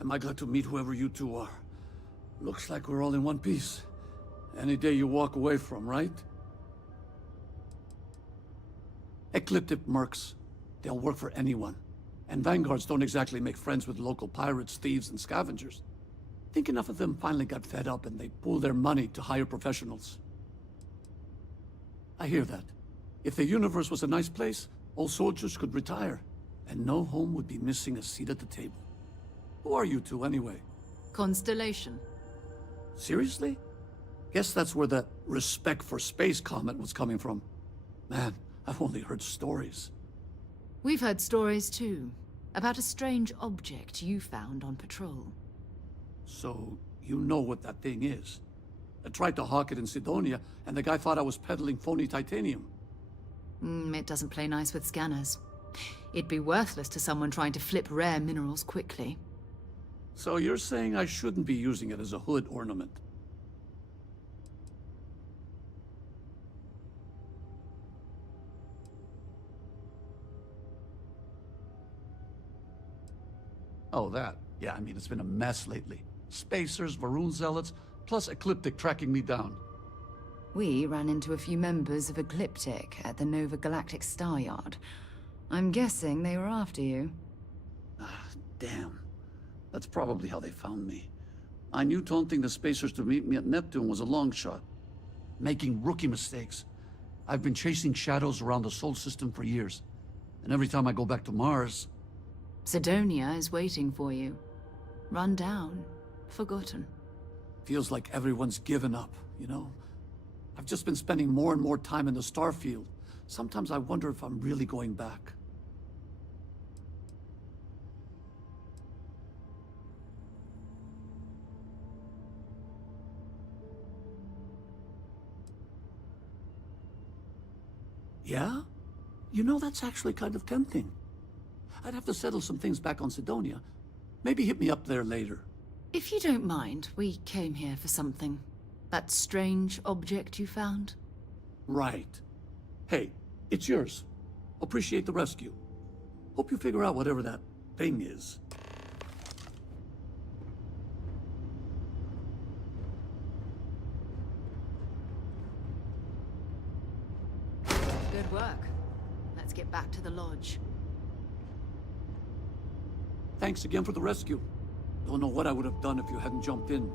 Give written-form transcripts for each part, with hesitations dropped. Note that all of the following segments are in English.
Am I glad to meet whoever you two are. Looks like we're all in one piece. Any day you walk away from, right? Ecliptic mercs. They'll work for anyone. And vanguards don't exactly make friends with local pirates, thieves, and scavengers. Think enough of them finally got fed up and they pooled their money to hire professionals. I hear that. If the universe was a nice place, all soldiers could retire, and no home would be missing a seat at the table. Who are you two, anyway? Constellation. Seriously? Guess that's where the respect for space comment was coming from. Man, I've only heard stories. We've heard stories too, about a strange object you found on patrol. So, you know what that thing is? I tried to hawk it in Sidonia, and the guy thought I was peddling phony titanium. It doesn't play nice with scanners. It'd be worthless to someone trying to flip rare minerals quickly. So you're saying I shouldn't be using it as a hood ornament? Oh, that. Yeah, I mean, it's been a mess lately. Spacers, Varun Zealots, plus Ecliptic tracking me down. We ran into a few members of Ecliptic at the Nova Galactic Star Yard. I'm guessing they were after you. Ah, damn. That's probably how they found me. I knew taunting the Spacers to meet me at Neptune was a long shot. Making rookie mistakes. I've been chasing shadows around the Sol system for years. And every time I go back to Mars... Sidonia is waiting for you. Run down. Forgotten. Feels like everyone's given up, you know? I've just been spending more and more time in the Starfield. Sometimes I wonder if I'm really going back. Yeah? You know, that's actually kind of tempting. I'd have to settle some things back on Sidonia. Maybe hit me up there later. If you don't mind, we came here for something. That strange object you found? Right. Hey, it's yours. Appreciate the rescue. Hope you figure out whatever that thing is. Good work. Let's get back to the lodge. Thanks again for the rescue. Don't know what I would have done if you hadn't jumped in.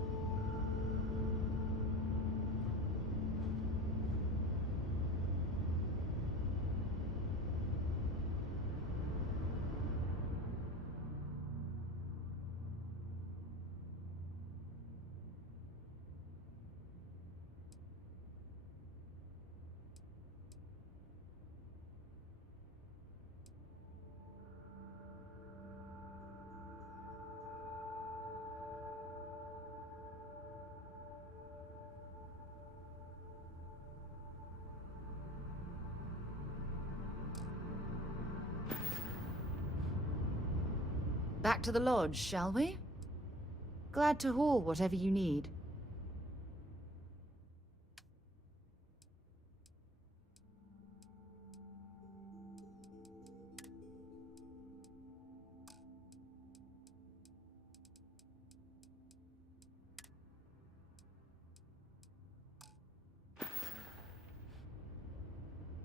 Back to the lodge, shall we? Glad to haul whatever you need.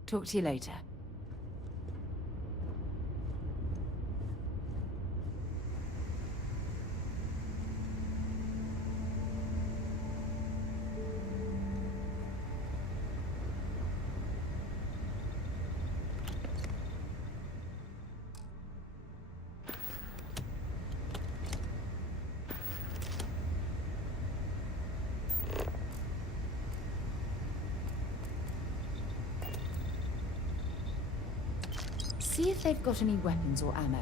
Talk to you later. See if they've got any weapons or ammo.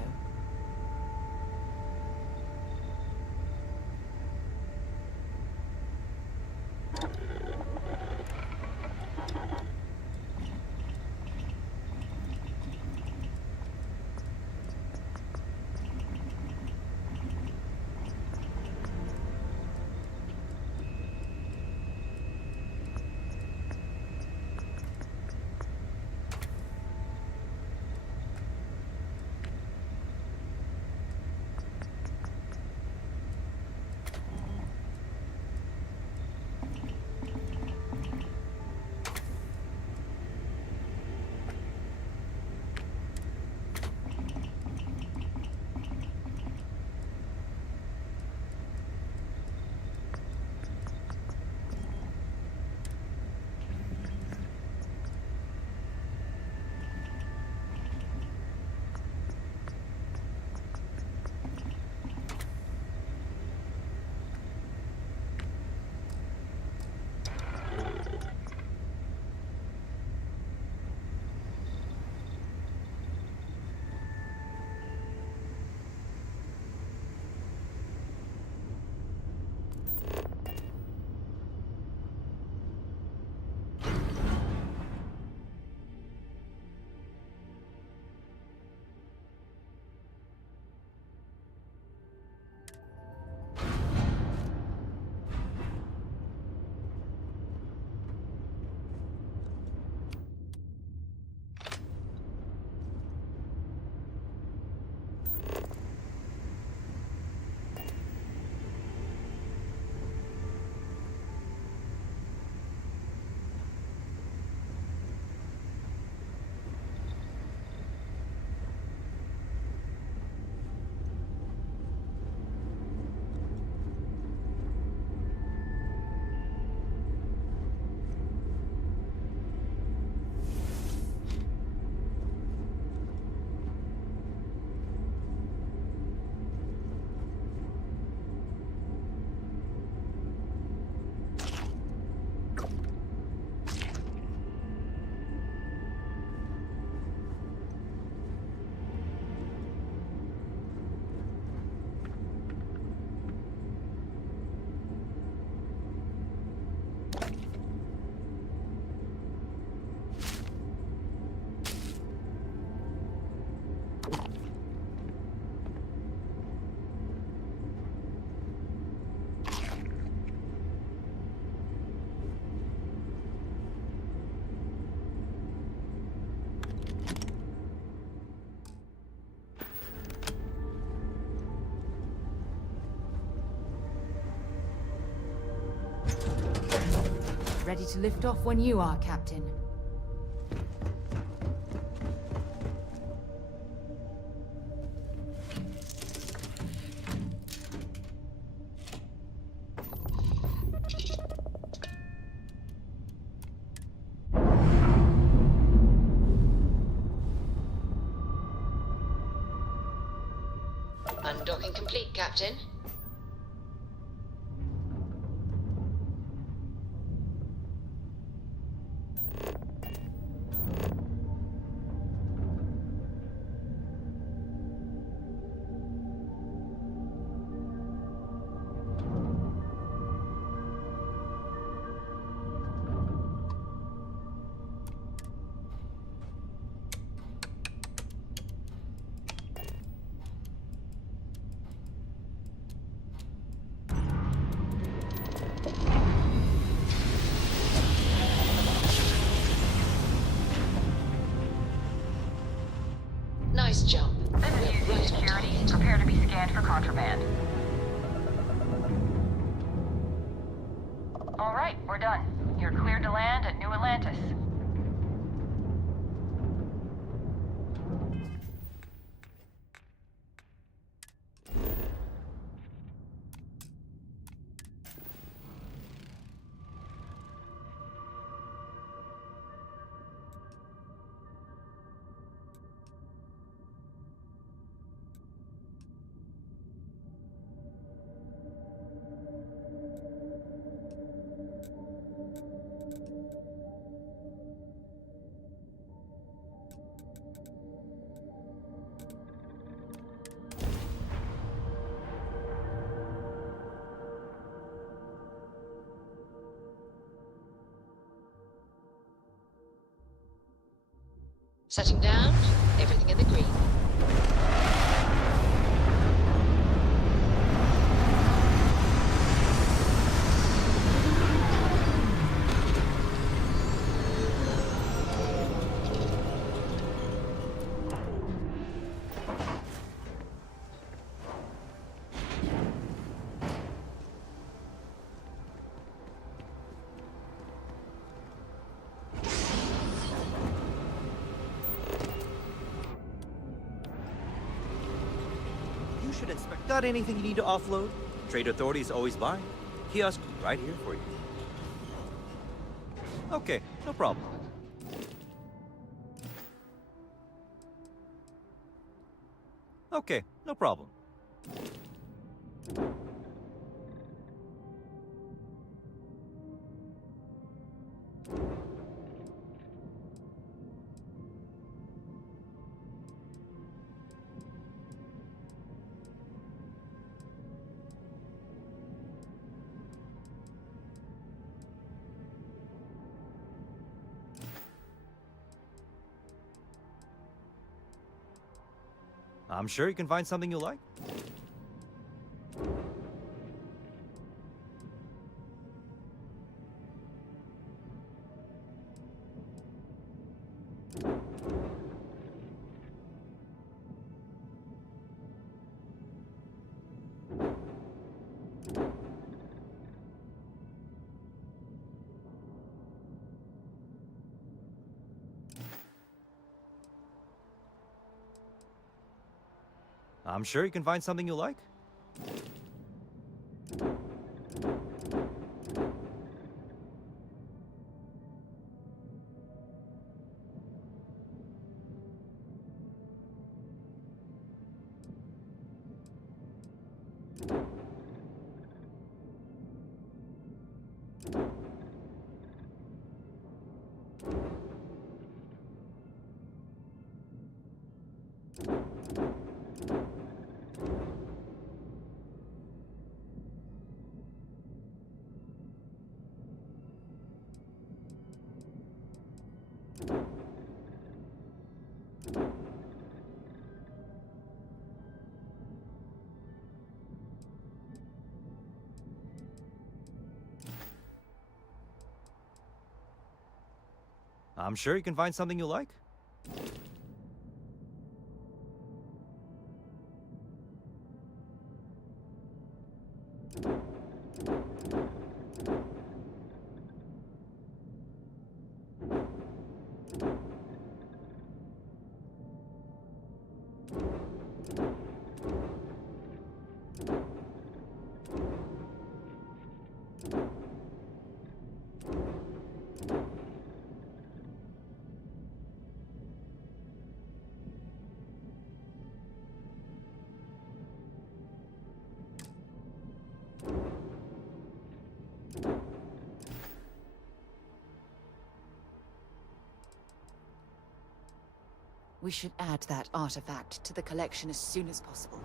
Ready to lift off when you are, Captain. Undocking complete, Captain. Nice jump. This is We're UC right on Security. target. Prepare to be scanned for contraband. All right, we're done. You're cleared to land at New Atlantis. Setting down. Everything in the green. You should inspect. Got anything you need to offload? Trade Authority is always buying. Kiosk right here for you. Okay, no problem. Okay, no problem. I'm sure you can find something you like. I'm sure you can find something you like. I'm sure you can find something you like. We should add that artifact to the collection as soon as possible.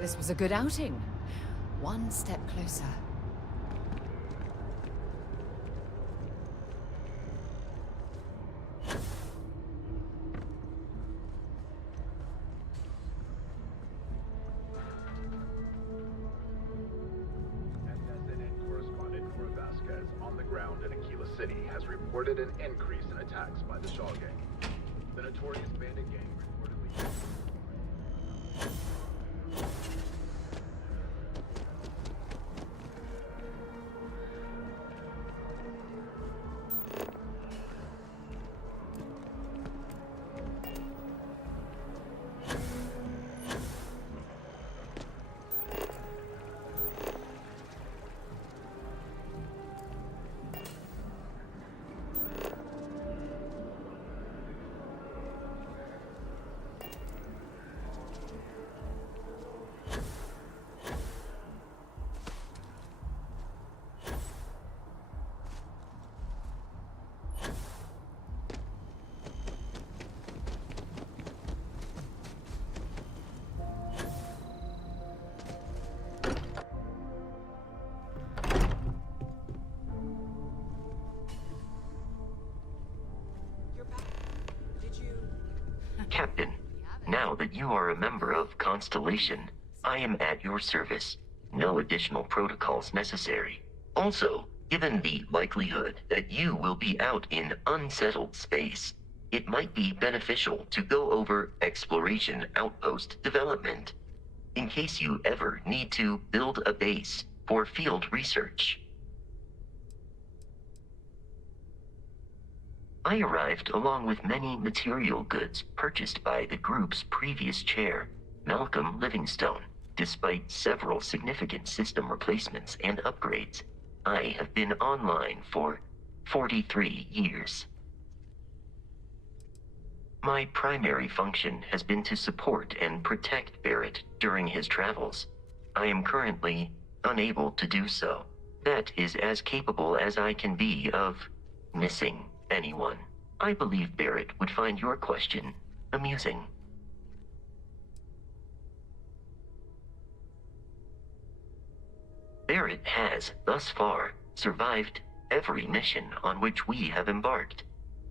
This was a good outing. One step closer. Correspondent Nora Vasquez on the ground in Aquila City has reported an increase in attacks by the Shaw Gang. The notorious bandit gang reportedly... Captain, now that you are a member of Constellation, I am at your service. No additional protocols necessary. Also, given the likelihood that you will be out in unsettled space, it might be beneficial to go over exploration outpost development, in case you ever need to build a base for field research. I arrived along with many material goods purchased by the group's previous chair, Malcolm Livingstone. Despite several significant system replacements and upgrades, I have been online for 43 years. My primary function has been to support and protect Barrett during his travels. I am currently unable to do so. That is as capable as I can be of missing anyone. I believe Barrett would find your question amusing. Barrett has, thus far, survived every mission on which we have embarked.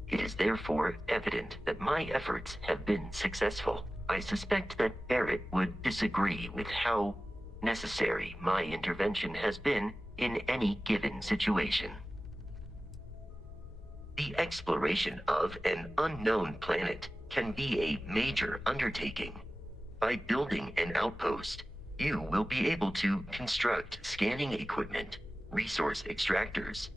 It is therefore evident that my efforts have been successful. I suspect that Barrett would disagree with how necessary my intervention has been in any given situation. The exploration of an unknown planet can be a major undertaking. By building an outpost, you will be able to construct scanning equipment, resource extractors,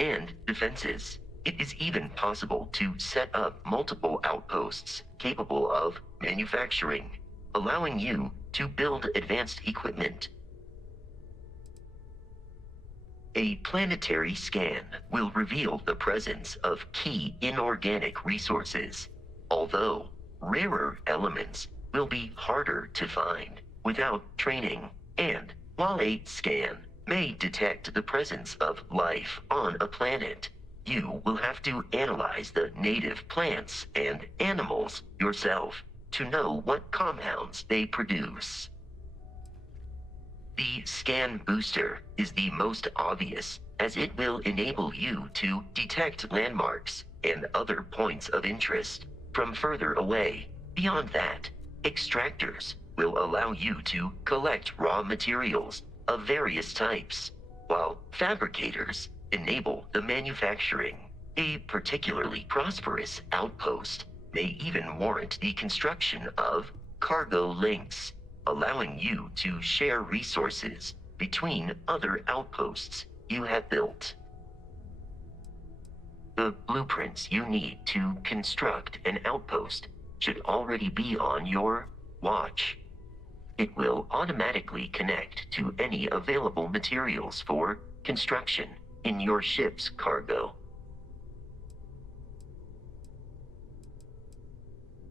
and defenses. It is even possible to set up multiple outposts capable of manufacturing, allowing you to build advanced equipment. A planetary scan will reveal the presence of key inorganic resources, although rarer elements will be harder to find without training. And while a scan may detect the presence of life on a planet, you will have to analyze the native plants and animals yourself to know what compounds they produce. The scan booster is the most obvious, as it will enable you to detect landmarks and other points of interest from further away. Beyond that, Extractors will allow you to collect raw materials of various types, while fabricators enable the manufacturing. A particularly prosperous outpost may even warrant the construction of cargo links, allowing you to share resources between other outposts you have built. The blueprints you need to construct an outpost should already be on your watch. It will automatically connect to any available materials for construction in your ship's cargo.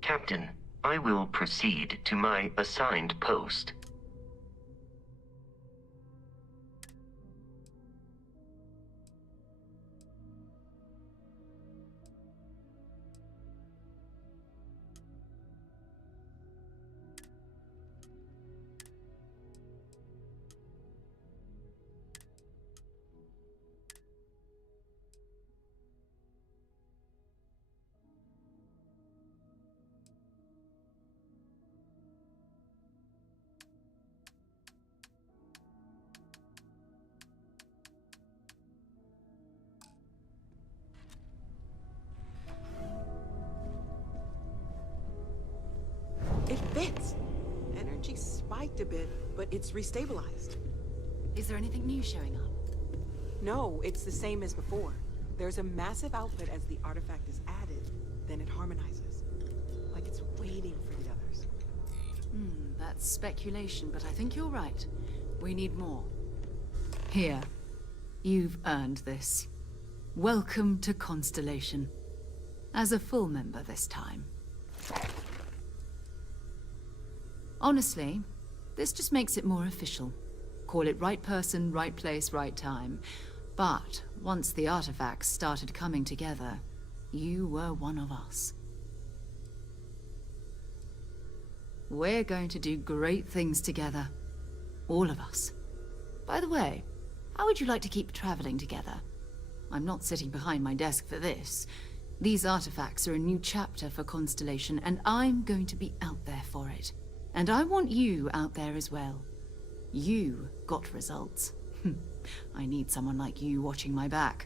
Captain, I will proceed to my assigned post. It fits. Energy spiked a bit, but it's restabilized. Is there anything new showing up? No, it's the same as before. There's a massive output as the artifact is added, then it harmonizes. Like it's waiting for the others. That's speculation, but I think you're right. We need more. Here. You've earned this. Welcome to Constellation. As a full member this time. Honestly, this just makes it more official. Call it right person, right place, right time. But once the artifacts started coming together, you were one of us. We're going to do great things together. All of us. By the way, how would you like to keep traveling together? I'm not sitting behind my desk for this. These artifacts are a new chapter for Constellation, and I'm going to be out there for it. And I want you out there as well. You got results. I need someone like you watching my back.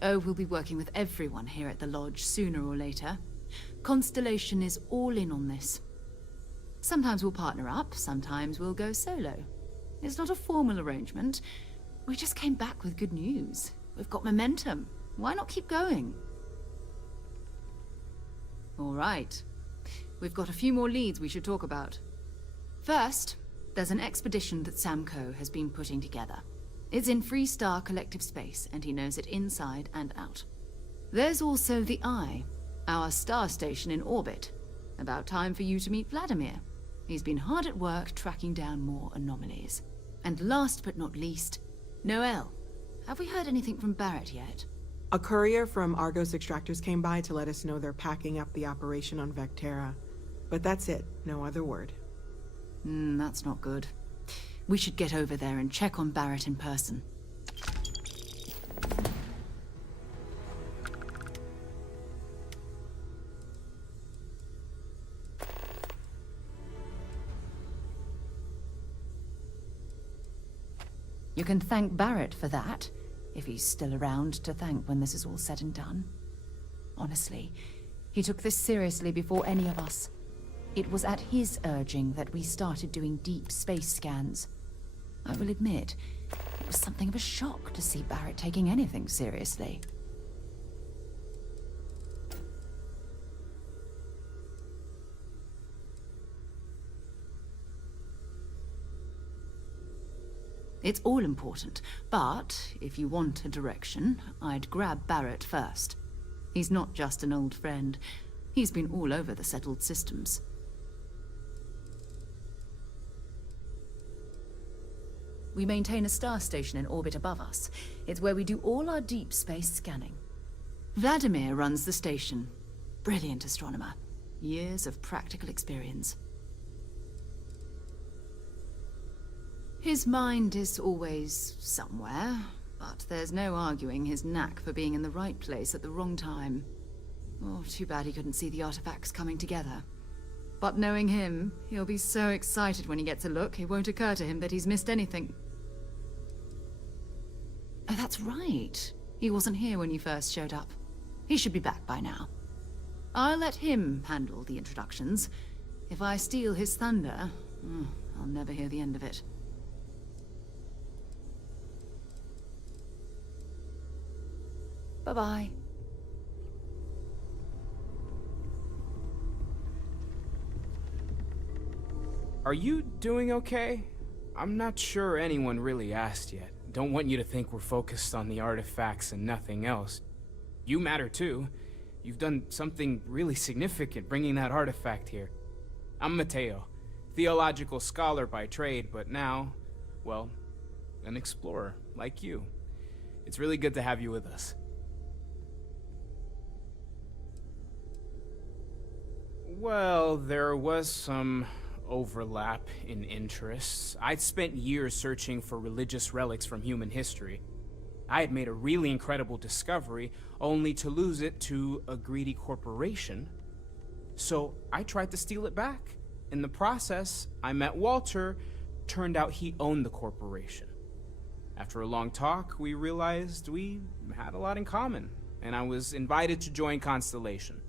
Oh, we'll be working with everyone here at the Lodge sooner or later. Constellation is all in on this. Sometimes we'll partner up, sometimes we'll go solo. It's not a formal arrangement. We just came back with good news. We've got momentum. Why not keep going? All right. We've got a few more leads we should talk about. First, there's an expedition that Samco has been putting together. It's in Freestar Collective Space, and he knows it inside and out. There's also the Eye, our star station in orbit. About time for you to meet Vladimir. He's been hard at work tracking down more anomalies. And last but not least, Noel. Have we heard anything from Barrett yet? A courier from Argos Extractors came by to let us know they're packing up the operation on Vectera. But that's it, no other word. That's not good. We should get over there and check on Barrett in person. You can thank Barrett for that, if he's still around to thank when this is all said and done. Honestly, he took this seriously before any of us. It was at his urging that we started doing deep space scans. I will admit, it was something of a shock to see Barrett taking anything seriously. It's all important, but if you want a direction, I'd grab Barrett first. He's not just an old friend. He's been all over the settled systems. We maintain a star station in orbit above us. It's where we do all our deep space scanning. Vladimir runs the station. Brilliant astronomer. Years of practical experience. His mind is always somewhere, but there's no arguing his knack for being in the right place at the wrong time. Oh, too bad he couldn't see the artifacts coming together. But knowing him, he'll be so excited when he gets a look, it won't occur to him that he's missed anything. Oh, that's right. He wasn't here when you first showed up. He should be back by now. I'll let him handle the introductions. If I steal his thunder, I'll never hear the end of it. Bye-bye. Are you doing okay? I'm not sure anyone really asked yet. Don't want you to think we're focused on the artifacts and nothing else. You matter too. You've done something really significant bringing that artifact here. I'm Mateo, theological scholar by trade, but now, well, an explorer like you. It's really good to have you with us. Well, there was some overlap in interests. I'd spent years searching for religious relics from human history. I had made a really incredible discovery, only to lose it to a greedy corporation. So I tried to steal it back. In the process, I met Walter. Turned out he owned the corporation. After a long talk, we realized we had a lot in common, and I was invited to join Constellation.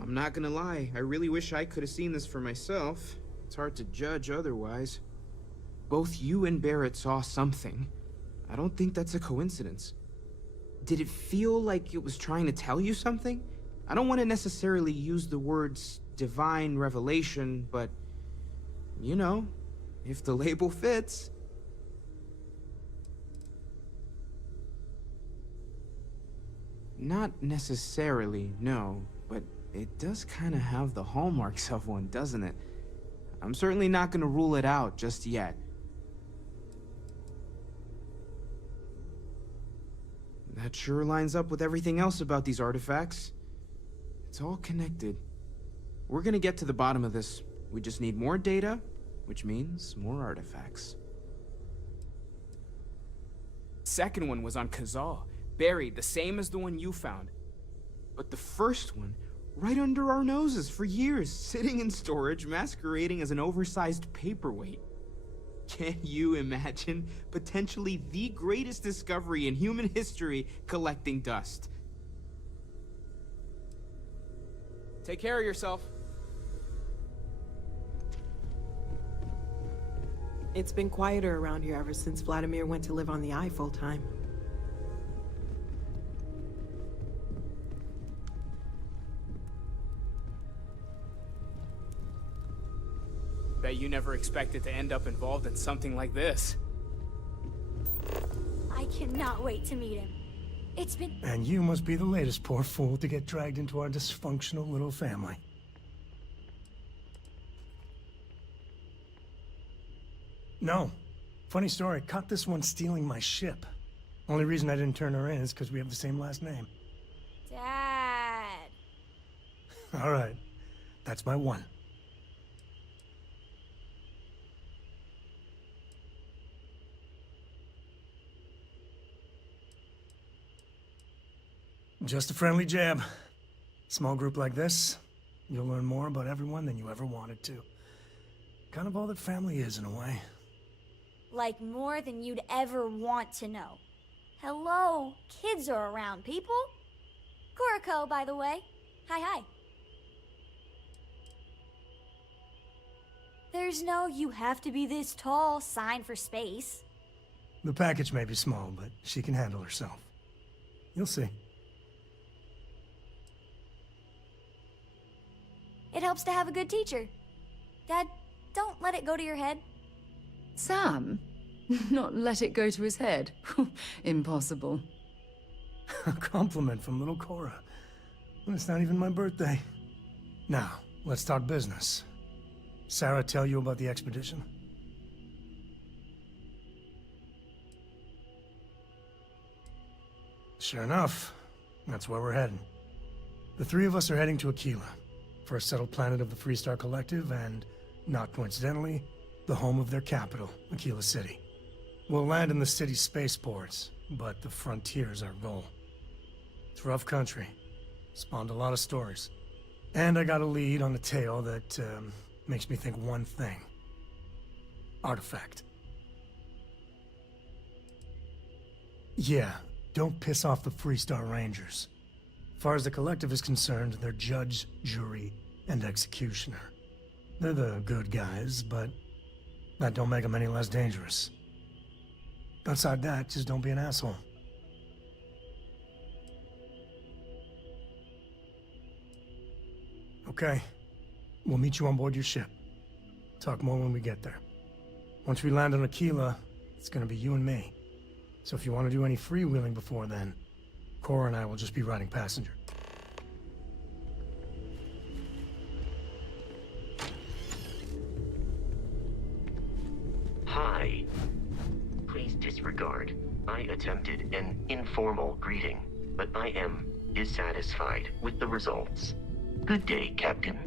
I'm not gonna lie, I really wish I could have seen this for myself. It's hard to judge otherwise. Both you and Barrett saw something. I don't think that's a coincidence. Did it feel like it was trying to tell you something? I don't want to necessarily use the words divine revelation, but, you know, if the label fits. Not necessarily, no, but it does kind of have the hallmarks of one, doesn't it? I'm certainly not going to rule it out just yet. That sure lines up with everything else about these artifacts. It's all connected. We're going to get to the bottom of this. We just need more data, which means more artifacts. Second one was on Kazal, buried the same as the one you found. But the first one, right under our noses for years, sitting in storage, masquerading as an oversized paperweight. Can you imagine potentially the greatest discovery in human history collecting dust? Take care of yourself. It's been quieter around here ever since Vladimir went to live on the Eye full-time. Bet you never expected to end up involved in something like this. I cannot wait to meet him. It's been... And you must be the latest poor fool to get dragged into our dysfunctional little family. No. Funny story, caught this one stealing my ship. Only reason I didn't turn her in is because we have the same last name. Dad. All right. That's my one. Just a friendly jab. Small group like this, you'll learn more about everyone than you ever wanted to. Kind of all that family is in a way. Like more than you'd ever want to know. Hello, kids are around, people. Kuriko, by the way. Hi. There's no "you have to be this tall" sign for space. The package may be small, but she can handle herself. You'll see. It helps to have a good teacher. Dad, don't let it go to your head. Sam? Not let it go to his head? Impossible. A compliment from little Cora. And it's not even my birthday. Now, let's talk business. Sarah tell you about the expedition? Sure enough, that's where we're heading. The three of us are heading to Aquila, for a settled planet of the Freestar Collective, and, not coincidentally, the home of their capital, Aquila City. We'll land in the city's spaceports, but the frontier's our goal. It's rough country. Spawned a lot of stories. And I got a lead on a tale that makes me think one thing. Artifact. Yeah, don't piss off the Freestar Rangers. As far as the Collective is concerned, they're judge, jury, and executioner. They're the good guys, but that don't make them any less dangerous. Outside that, just don't be an asshole. Okay. We'll meet you on board your ship. Talk more when we get there. Once we land on Aquila, it's gonna be you and me. So if you want to do any freewheeling before then, Cora and I will just be riding passenger. Hi. Please disregard. I attempted an informal greeting, but I am dissatisfied with the results. Good day, Captain.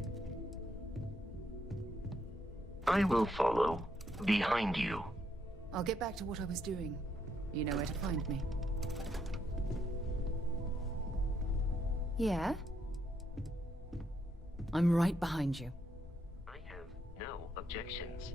I will follow behind you. I'll get back to what I was doing. You know where to find me. Yeah? I'm right behind you. I have no objections.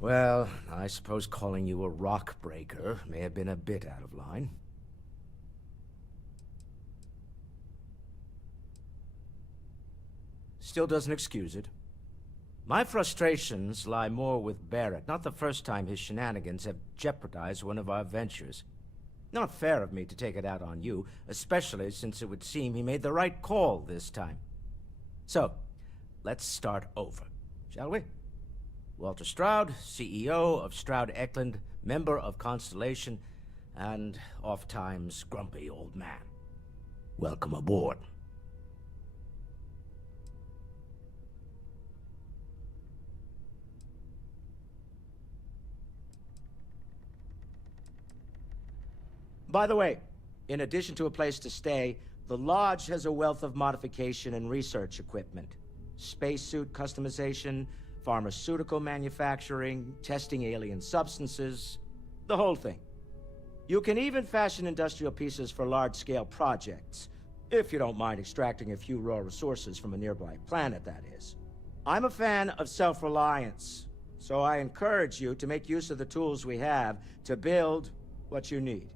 Well, I suppose calling you a rock breaker may have been a bit out of line. Still doesn't excuse it. My frustrations lie more with Barrett. Not the first time his shenanigans have jeopardized one of our ventures. Not fair of me to take it out on you, especially since it would seem he made the right call this time. So, let's start over, shall we? Walter Stroud, CEO of Stroud-Eklund, member of Constellation, and oft-times grumpy old man. Welcome aboard. By the way, in addition to a place to stay, the Lodge has a wealth of modification and research equipment. Spacesuit customization, pharmaceutical manufacturing, testing alien substances, the whole thing. You can even fashion industrial pieces for large-scale projects, if you don't mind extracting a few raw resources from a nearby planet, that is. I'm a fan of self-reliance, so I encourage you to make use of the tools we have to build what you need.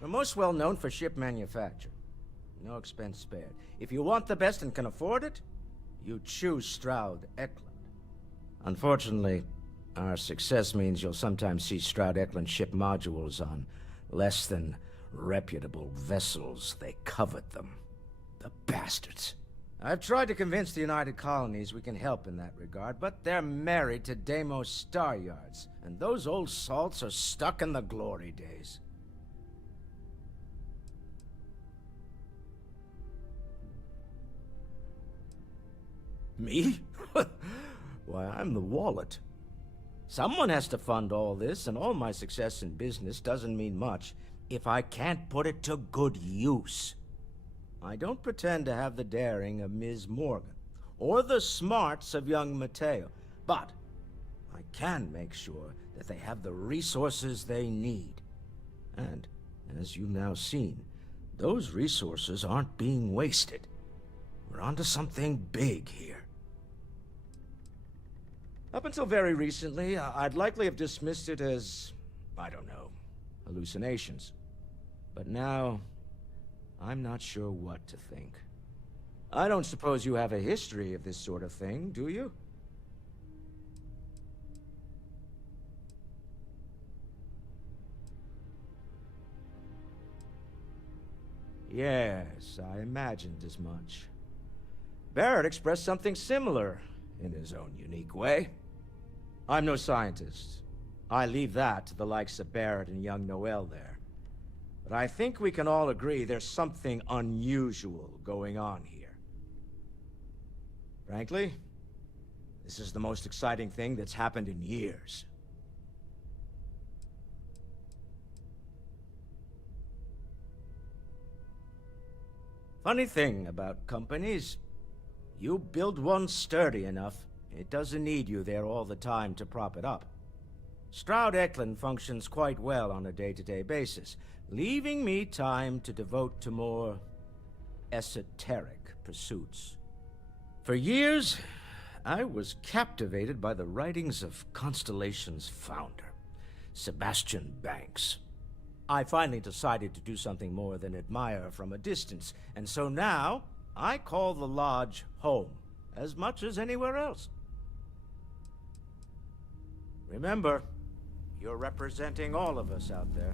We're most well known for ship manufacture. No expense spared. If you want the best and can afford it, you choose Stroud-Eklund. Unfortunately, our success means you'll sometimes see Stroud-Eklund ship modules on less than reputable vessels. They covet them. The bastards. I've tried to convince the United Colonies we can help in that regard, but they're married to Deimos Star Yards, and those old salts are stuck in the glory days. Me? Why, I'm the wallet. Someone has to fund all this, and all my success in business doesn't mean much if I can't put it to good use. I don't pretend to have the daring of Ms. Morgan, or the smarts of young Mateo, but I can make sure that they have the resources they need. And, as you've now seen, those resources aren't being wasted. We're onto something big here. Up until very recently, I'd likely have dismissed it as, I don't know, hallucinations. But now, I'm not sure what to think. I don't suppose you have a history of this sort of thing, do you? Yes, I imagined as much. Barrett expressed something similar, in his own unique way. I'm no scientist. I leave that to the likes of Barrett and young Noel there. But I think we can all agree there's something unusual going on here. Frankly, this is the most exciting thing that's happened in years. Funny thing about companies, you build one sturdy enough, it doesn't need you there all the time to prop it up. Stroud Eklund functions quite well on a day-to-day basis, leaving me time to devote to more esoteric pursuits. For years, I was captivated by the writings of Constellation's founder, Sebastian Banks. I finally decided to do something more than admire from a distance, and so now I call the Lodge home as much as anywhere else. Remember, you're representing all of us out there.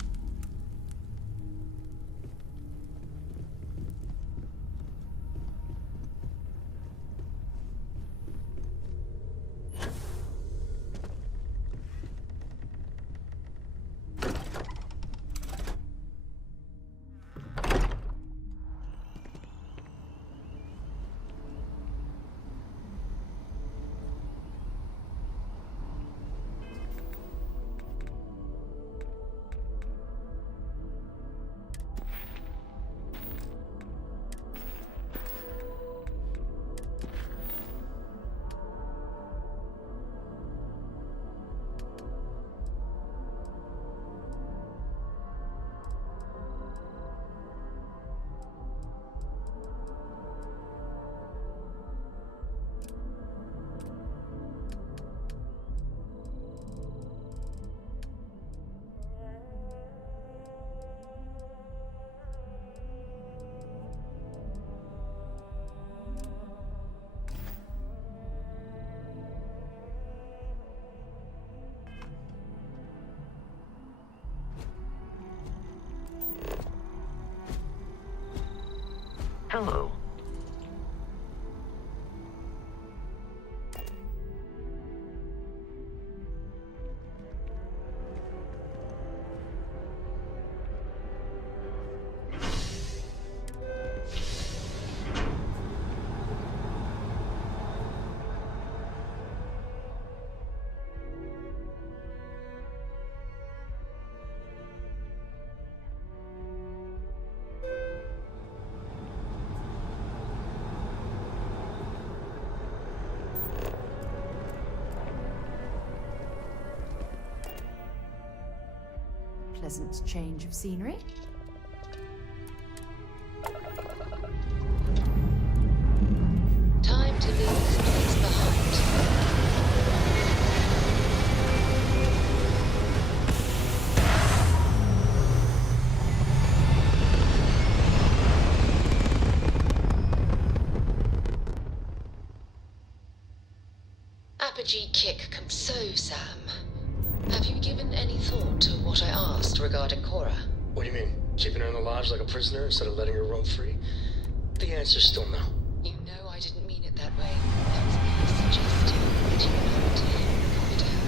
Hello. Pleasant change of scenery. Time to leave this place behind. Apogee kick comes so, Sam. Have you given any thought to what I asked regarding Cora? What do you mean? Keeping her in the lodge like a prisoner instead of letting her roam free? The answer's still no. You know I didn't mean it that way. That was me suggesting that you allow to him look after her.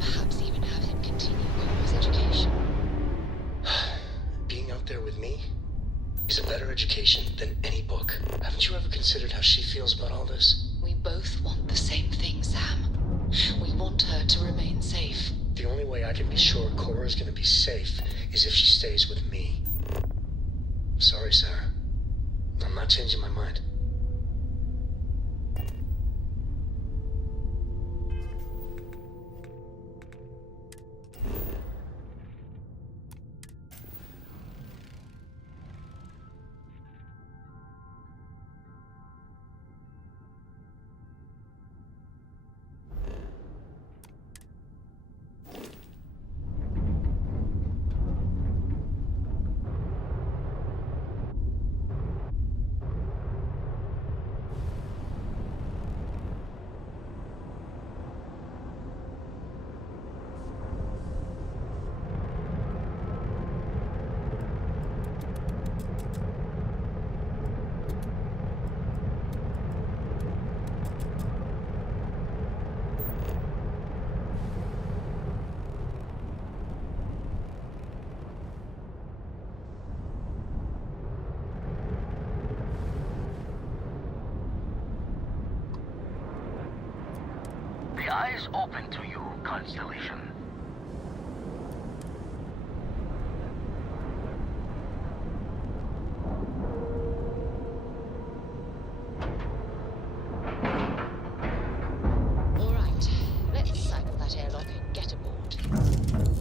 Perhaps even have him continue Cora's education. Being out there with me is a better education than any book. Haven't you ever considered how she feels about all this? We both want the same thing, Sam. We want her to remain safe. The only way I can be sure Cora is going to be safe is if she stays with me. Sorry, Sarah. I'm not changing my mind. The eye's open to you, Constellation. All right, let's cycle that airlock and get aboard.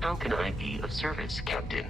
How can I be of service, Captain?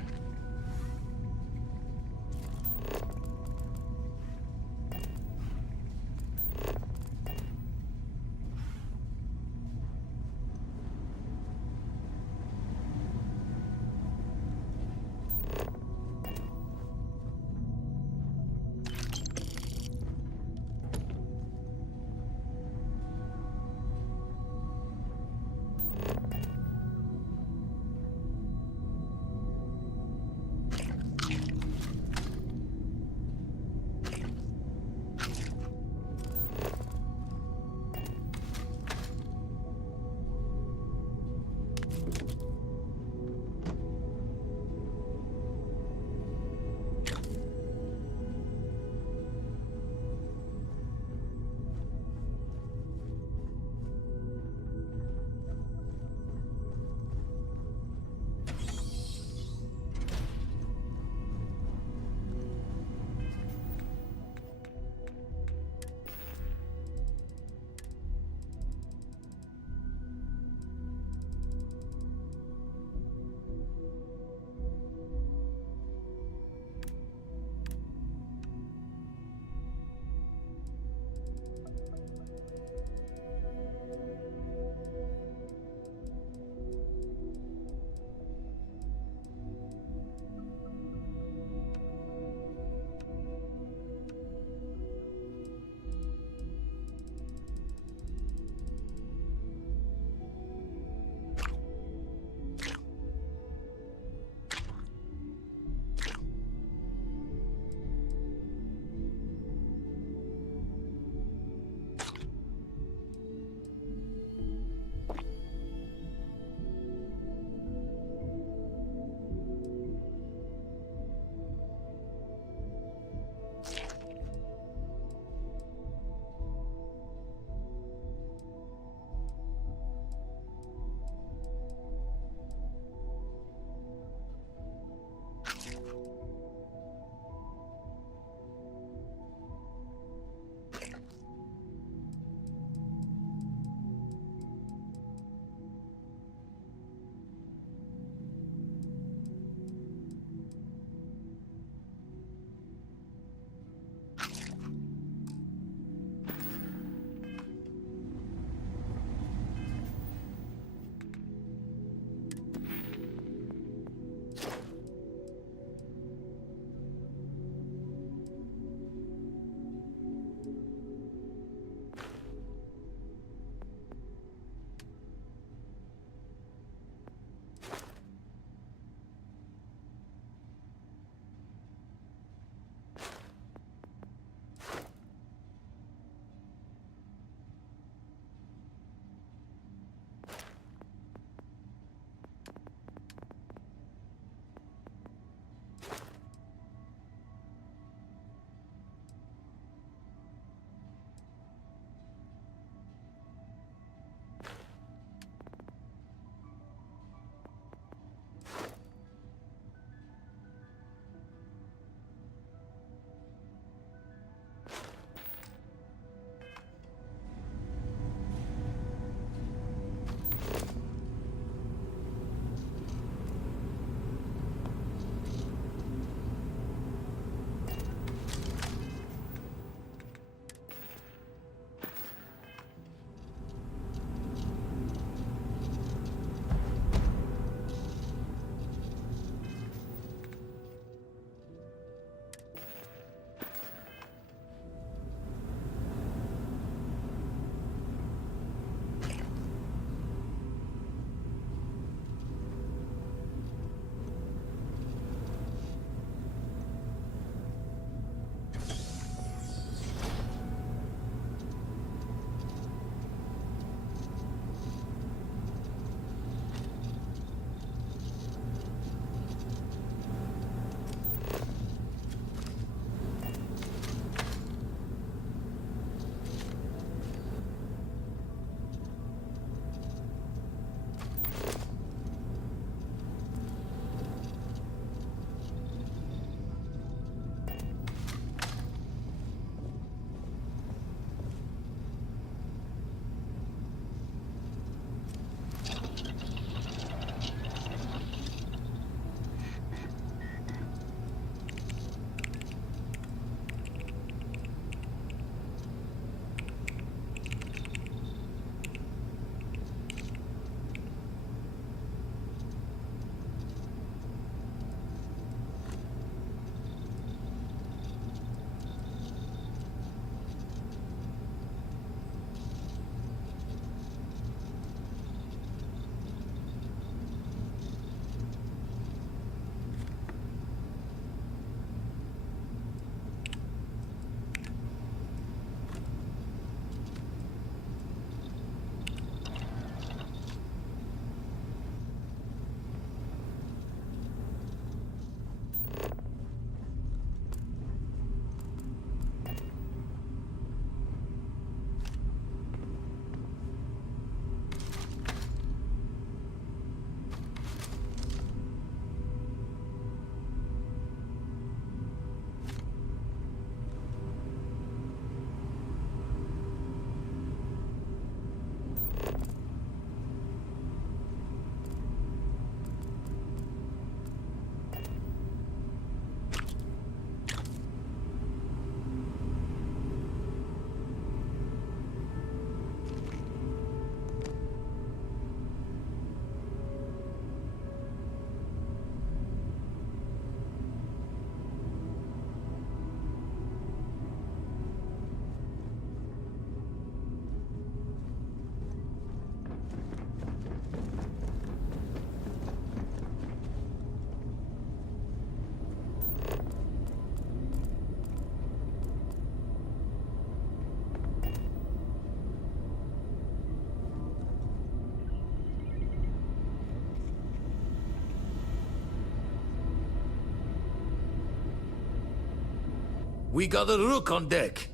We got a rook on deck.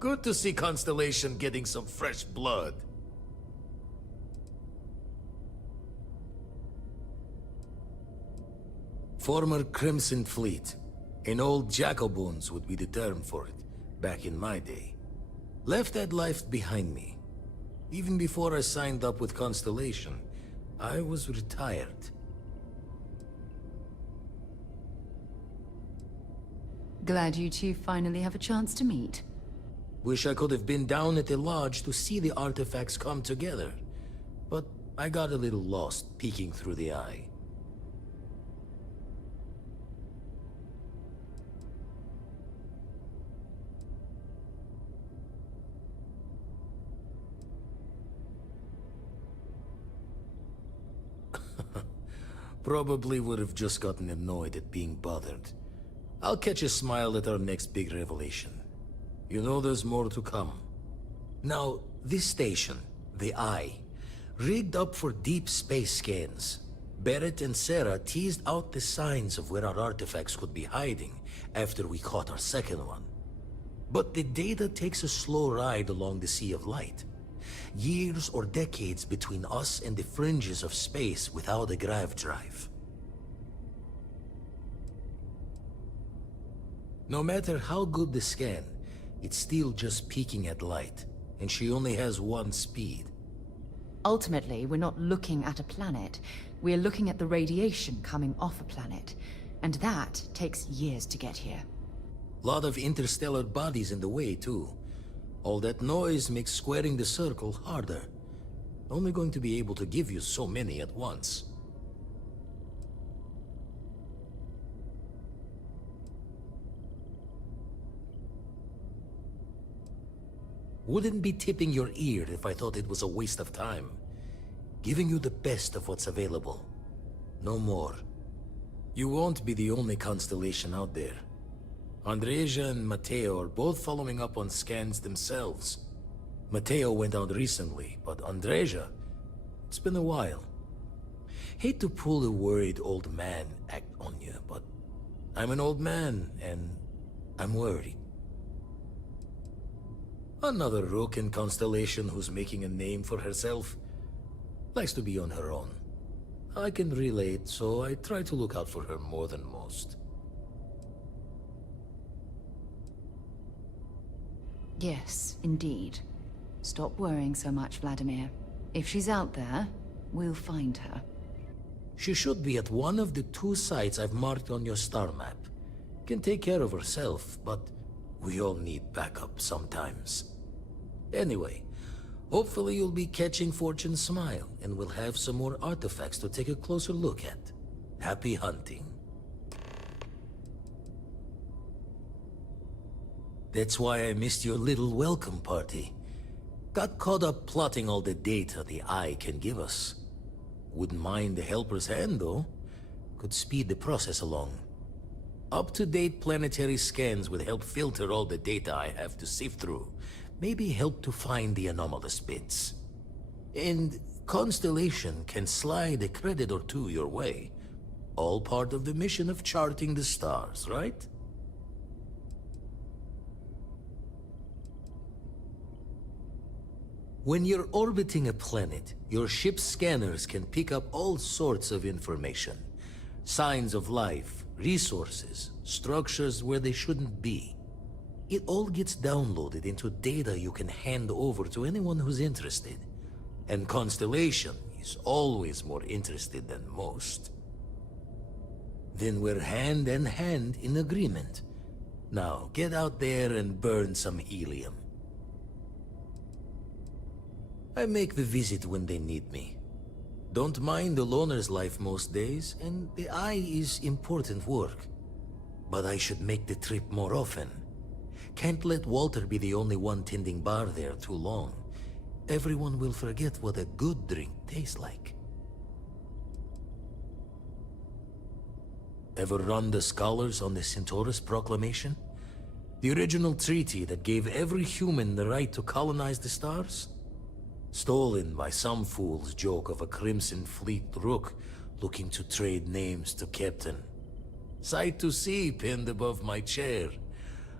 Good to see Constellation getting some fresh blood. Former Crimson Fleet. An old Jacoboons would be the term for it, back in my day. Left that life behind me. Even before I signed up with Constellation, I was retired. Glad you two finally have a chance to meet. Wish I could have been down at the lodge to see the artifacts come together. But I got a little lost peeking through the eye. Probably would have just gotten annoyed at being bothered. I'll catch a smile at our next big revelation. You know there's more to come. Now, this station, the Eye, rigged up for deep space scans. Barrett and Sarah teased out the signs of where our artifacts could be hiding after we caught our second one. But the data takes a slow ride along the Sea of Light. Years or decades between us and the fringes of space without a grav drive. No matter how good the scan, it's still just peeking at light, and she only has one speed. Ultimately, we're not looking at a planet. We're looking at the radiation coming off a planet. And that takes years to get here. Lot of interstellar bodies in the way, too. All that noise makes squaring the circle harder. Only going to be able to give you so many at once. Wouldn't be tipping your ear if I thought it was a waste of time. Giving you the best of what's available. No more. You won't be the only constellation out there. Andreja and Matteo are both following up on scans themselves. Matteo went out recently, but Andreja, it's been a while. Hate to pull a worried old man act on you, but I'm an old man, and I'm worried. Another rook in Constellation who's making a name for herself. Likes to be on her own. I can relate, so I try to look out for her more than most. Yes, indeed. Stop worrying so much, Vladimir. If she's out there, we'll find her. She should be at one of the 2 sites I've marked on your star map. Can take care of herself, but we all need backup sometimes. Anyway, hopefully you'll be catching Fortune's smile, and we'll have some more artifacts to take a closer look at. Happy hunting. That's why I missed your little welcome party. Got caught up plotting all the data the Eye can give us. Wouldn't mind the helper's hand, though. Could speed the process along. Up-to-date planetary scans would help filter all the data I have to sift through. Maybe help to find the anomalous bits. And Constellation can slide a credit or 2 your way. All part of the mission of charting the stars, right? When you're orbiting a planet, your ship's scanners can pick up all sorts of information. Signs of life, resources, structures where they shouldn't be. It all gets downloaded into data you can hand over to anyone who's interested. And Constellation is always more interested than most. Then we're hand in hand in agreement. Now, get out there and burn some helium. I make the visit when they need me. Don't mind the loner's life most days, and the Eye is important work. But I should make the trip more often. Can't let Walter be the only one tending bar there too long. Everyone will forget what a good drink tastes like. Ever run the scholars on the Centaurus Proclamation? The original treaty that gave every human the right to colonize the stars? Stolen by some fool's joke of a Crimson Fleet rook looking to trade names to Captain. Sight to see pinned above my chair.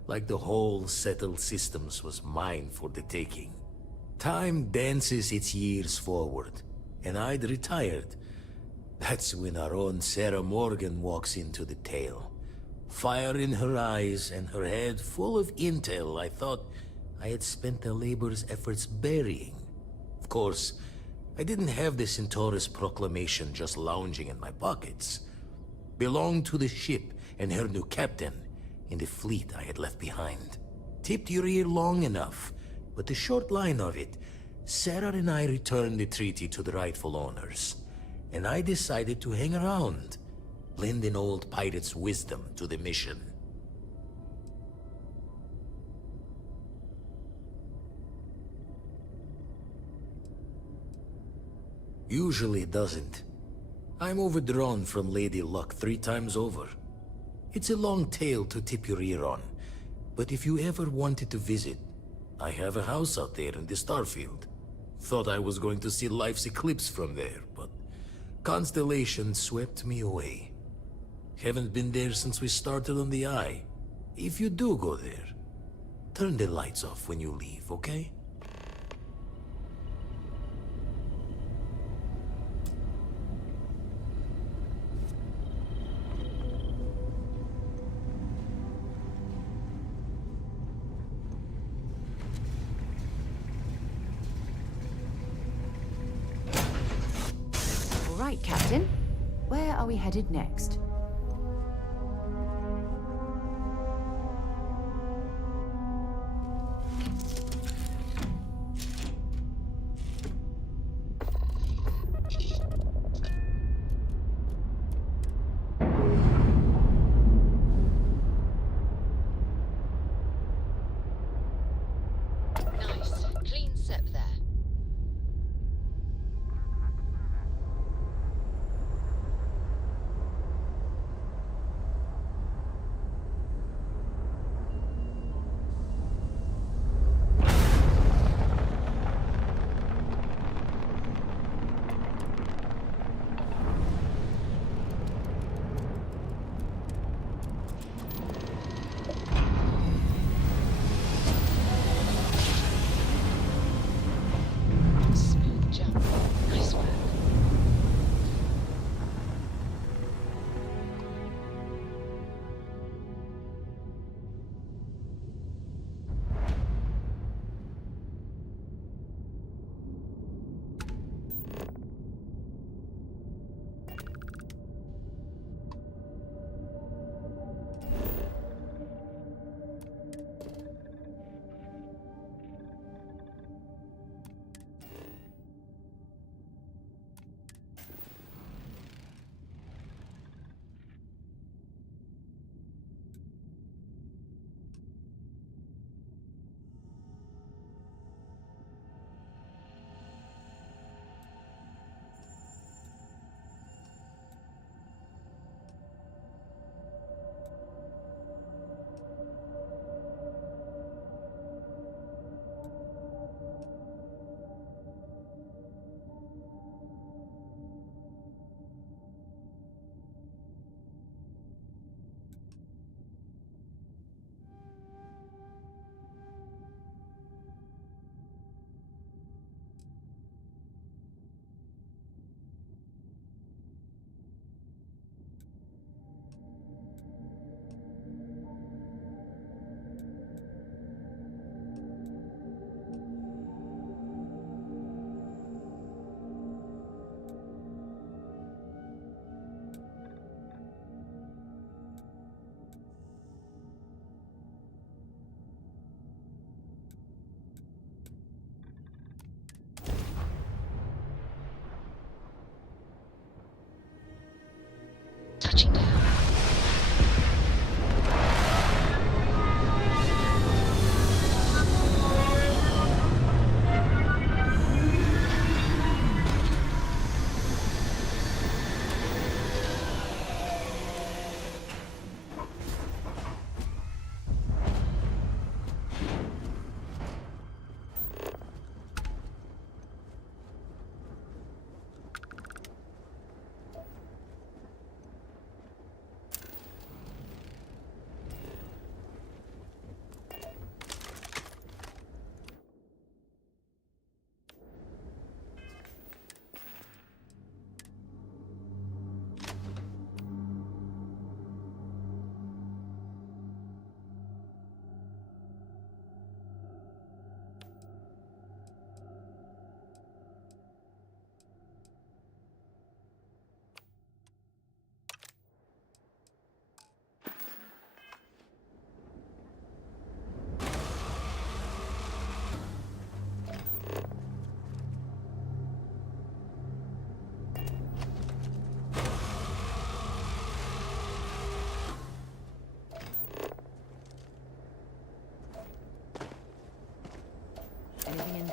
like the whole settled systems was mine for the taking. Time dances its years forward, and I'd retired. That's when our own Sarah Morgan walks into the tale. Fire in her eyes and her head full of intel I thought I had spent a labor's efforts burying. Of course, I didn't have the Centaurus proclamation just lounging in my pockets. Belonged to the ship and her new captain in the fleet I had left behind. Tipped your ear long enough, but the short line of it, Sarah and I returned the treaty to the rightful owners, and I decided to hang around, lend an old pirate's wisdom to the mission. Usually it doesn't. I'm overdrawn from Lady Luck 3 times over. It's a long tale to tip your ear on, but if you ever wanted to visit, I have a house out there in the Starfield. Thought I was going to see life's eclipse from there, but Constellation swept me away. Haven't been there since we started on the Eye. If you do go there, turn the lights off when you leave, okay? All right, Captain. Where are we headed next? Nice. Clean sep there.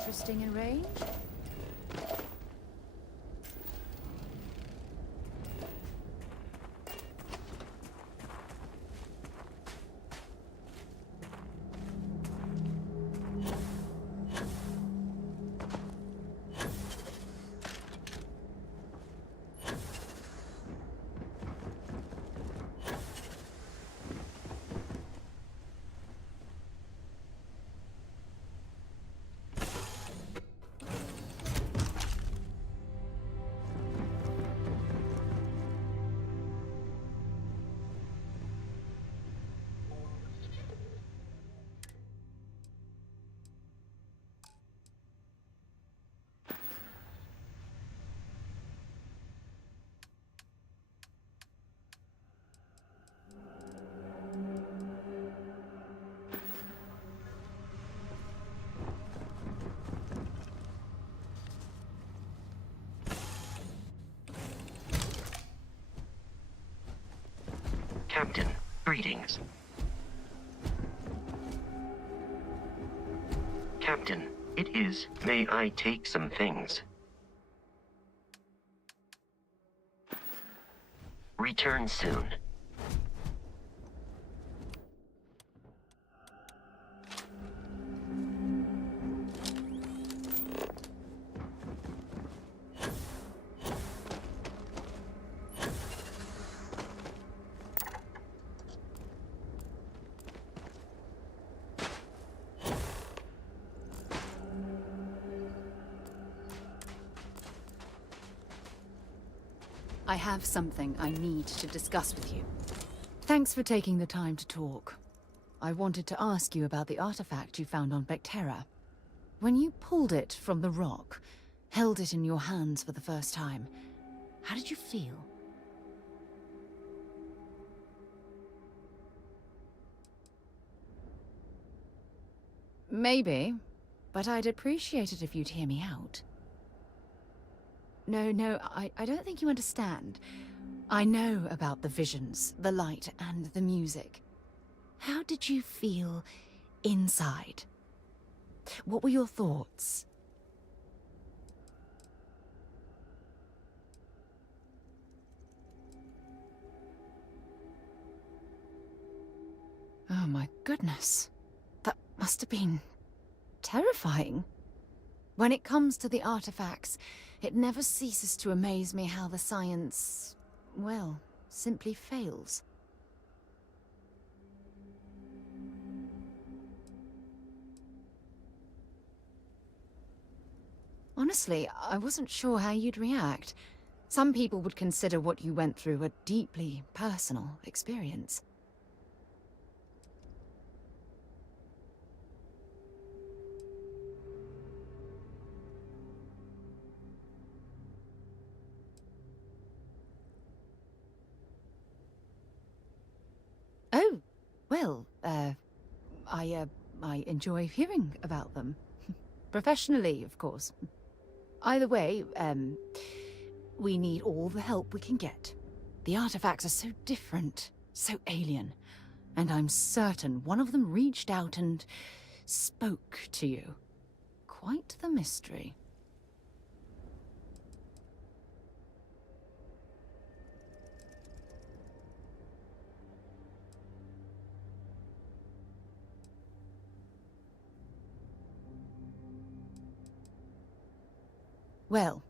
interesting in range? Captain, greetings. Captain, it is, may I take some things? Return soon. I have something I need to discuss with you. Thanks for taking the time to talk. I wanted to ask you about the artifact you found on Bethesda. When you pulled it from the rock, held it in your hands for the first time, how did you feel? Maybe, but I'd appreciate it if you'd hear me out. No, I don't think you understand. I know about the visions, the light, and the music. How did you feel inside? What were your thoughts? Oh my goodness. That must have been terrifying. When it comes to the artifacts, it never ceases to amaze me how the science, well, simply fails. Honestly, I wasn't sure how you'd react. Some people would consider what you went through a deeply personal experience. Oh, well, I enjoy hearing about them. Professionally, of course. Either way, we need all the help we can get. The artifacts are so different, so alien, and I'm certain one of them reached out and spoke to you. Quite the mystery. Well,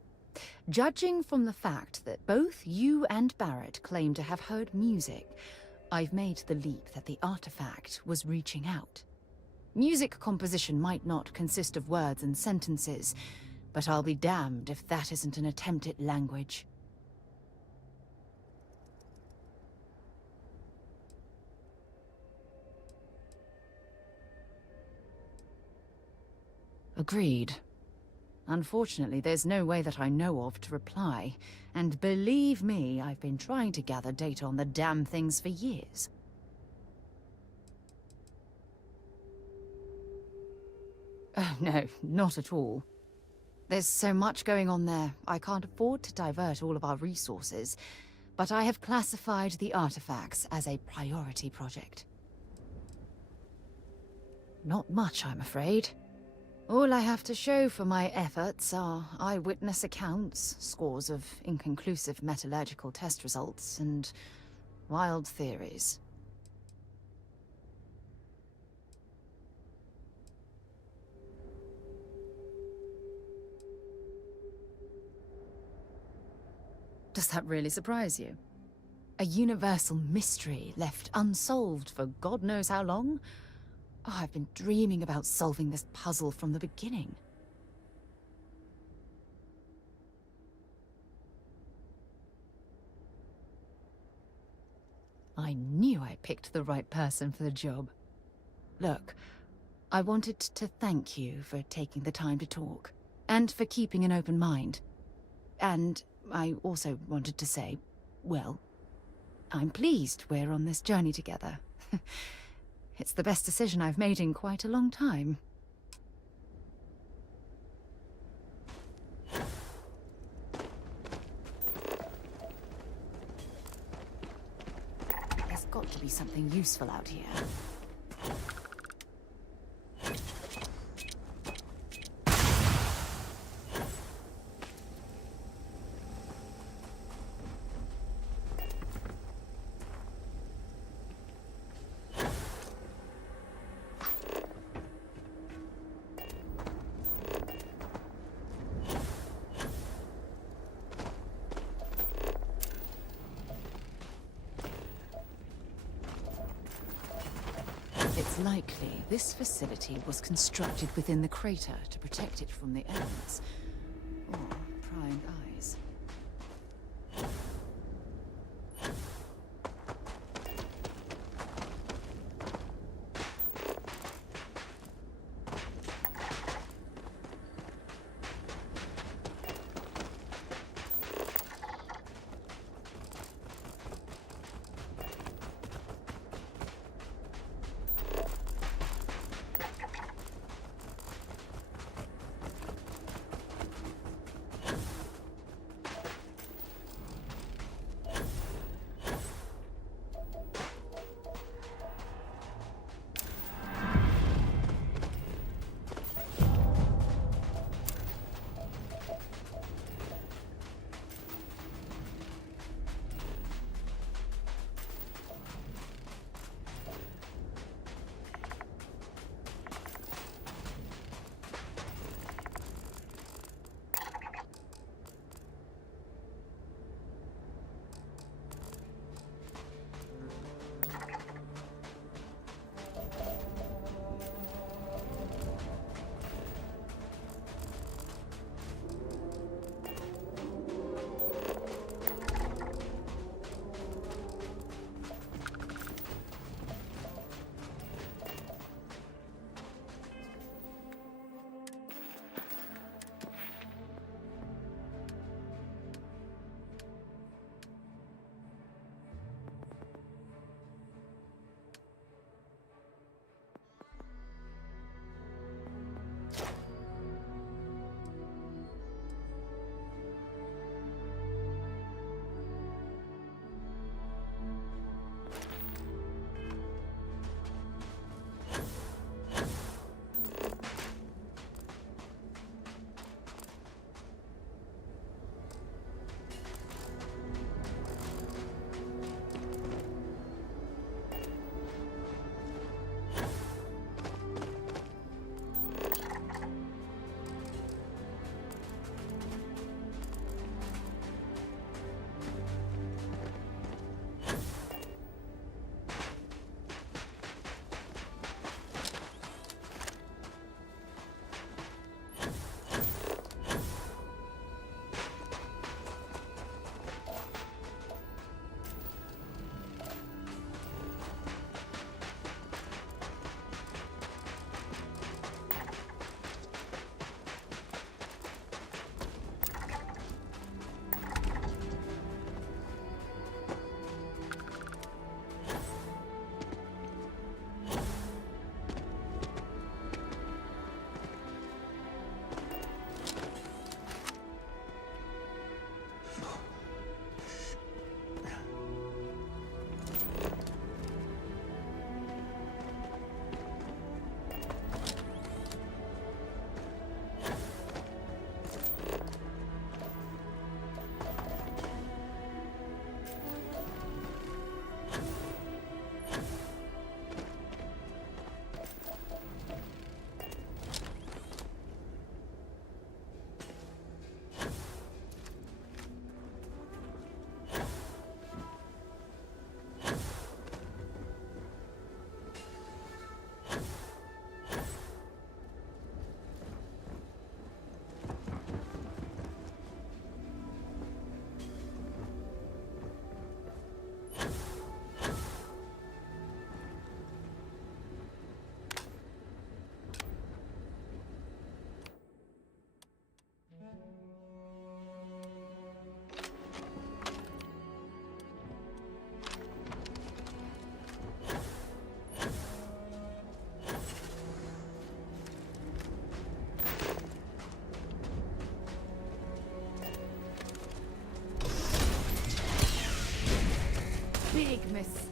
judging from the fact that both you and Barrett claim to have heard music, I've made the leap that the artifact was reaching out. Music composition might not consist of words and sentences, but I'll be damned if that isn't an attempt at language. Agreed. Unfortunately, there's no way that I know of to reply, and believe me, I've been trying to gather data on the damn things for years. Oh, no, not at all. There's so much going on there, I can't afford to divert all of our resources, but I have classified the artifacts as a priority project. Not much, I'm afraid. All I have to show for my efforts are eyewitness accounts, scores of inconclusive metallurgical test results, and wild theories. Does that really surprise you? A universal mystery left unsolved for God knows how long? Oh, I've been dreaming about solving this puzzle from the beginning. I knew I picked the right person for the job. Look, I wanted to thank you for taking the time to talk, and for keeping an open mind. And I also wanted to say, well, I'm pleased we're on this journey together. It's the best decision I've made in quite a long time. There's got to be something useful out here. It's likely this facility was constructed within the crater to protect it from the elements, or prying eyes.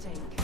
mistake.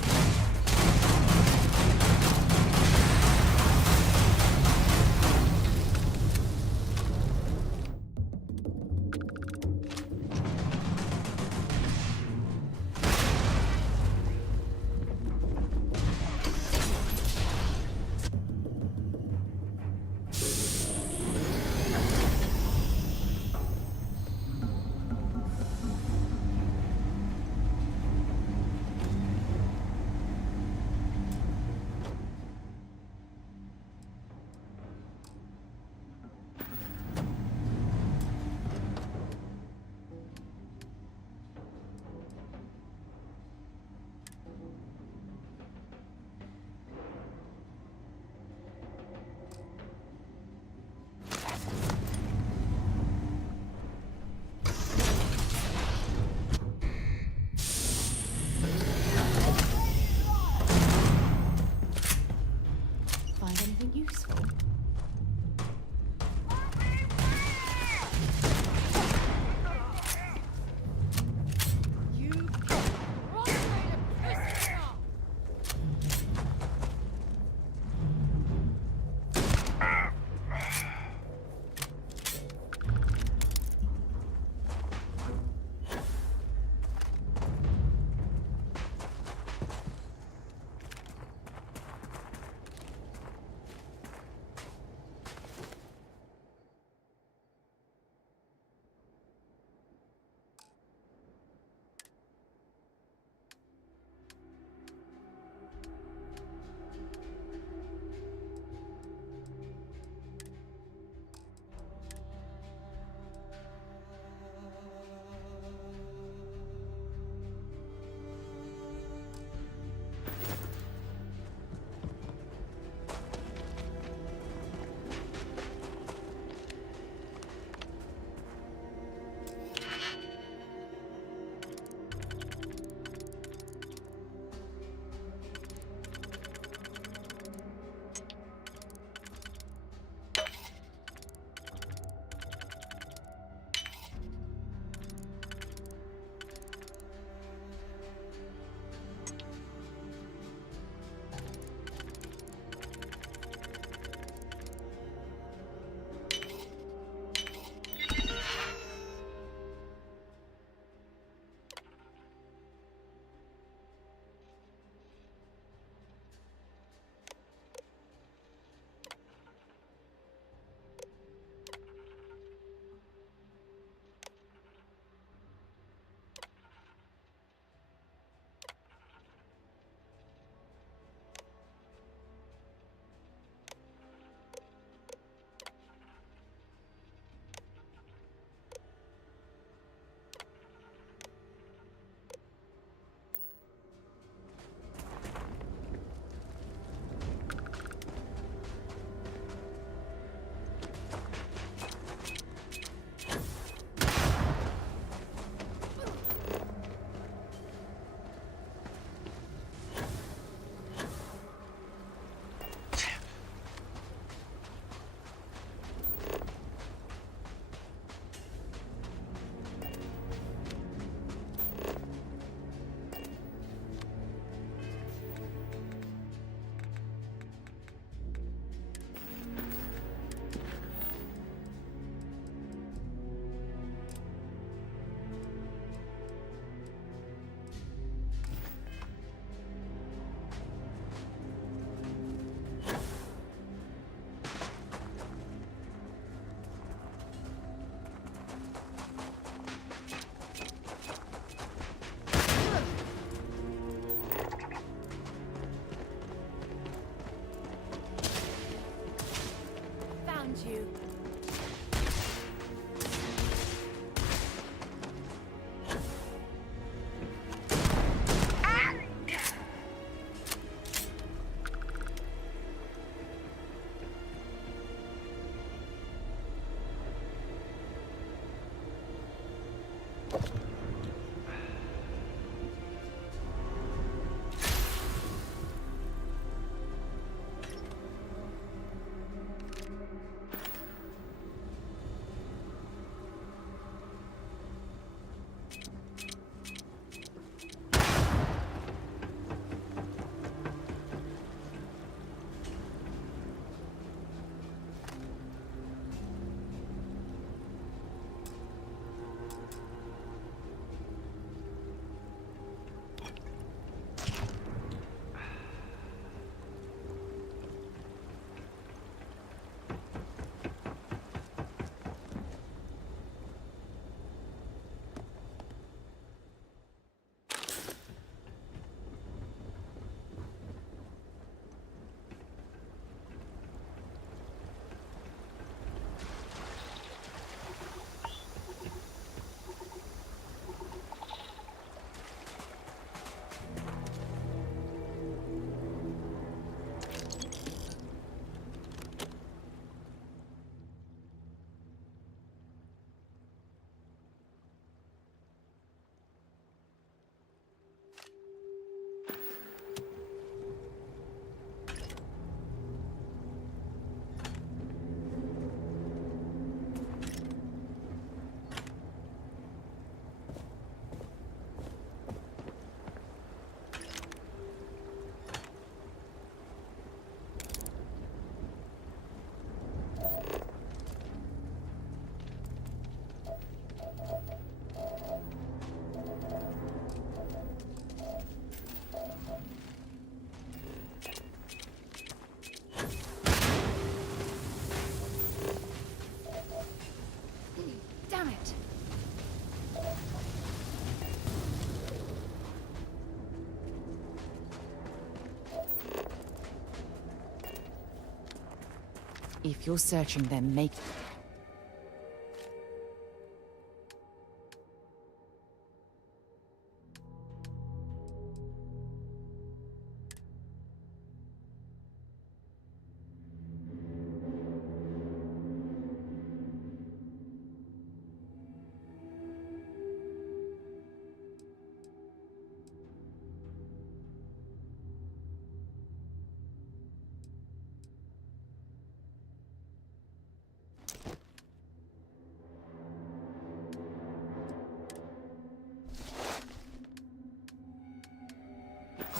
If you're searching, then make...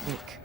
Quick.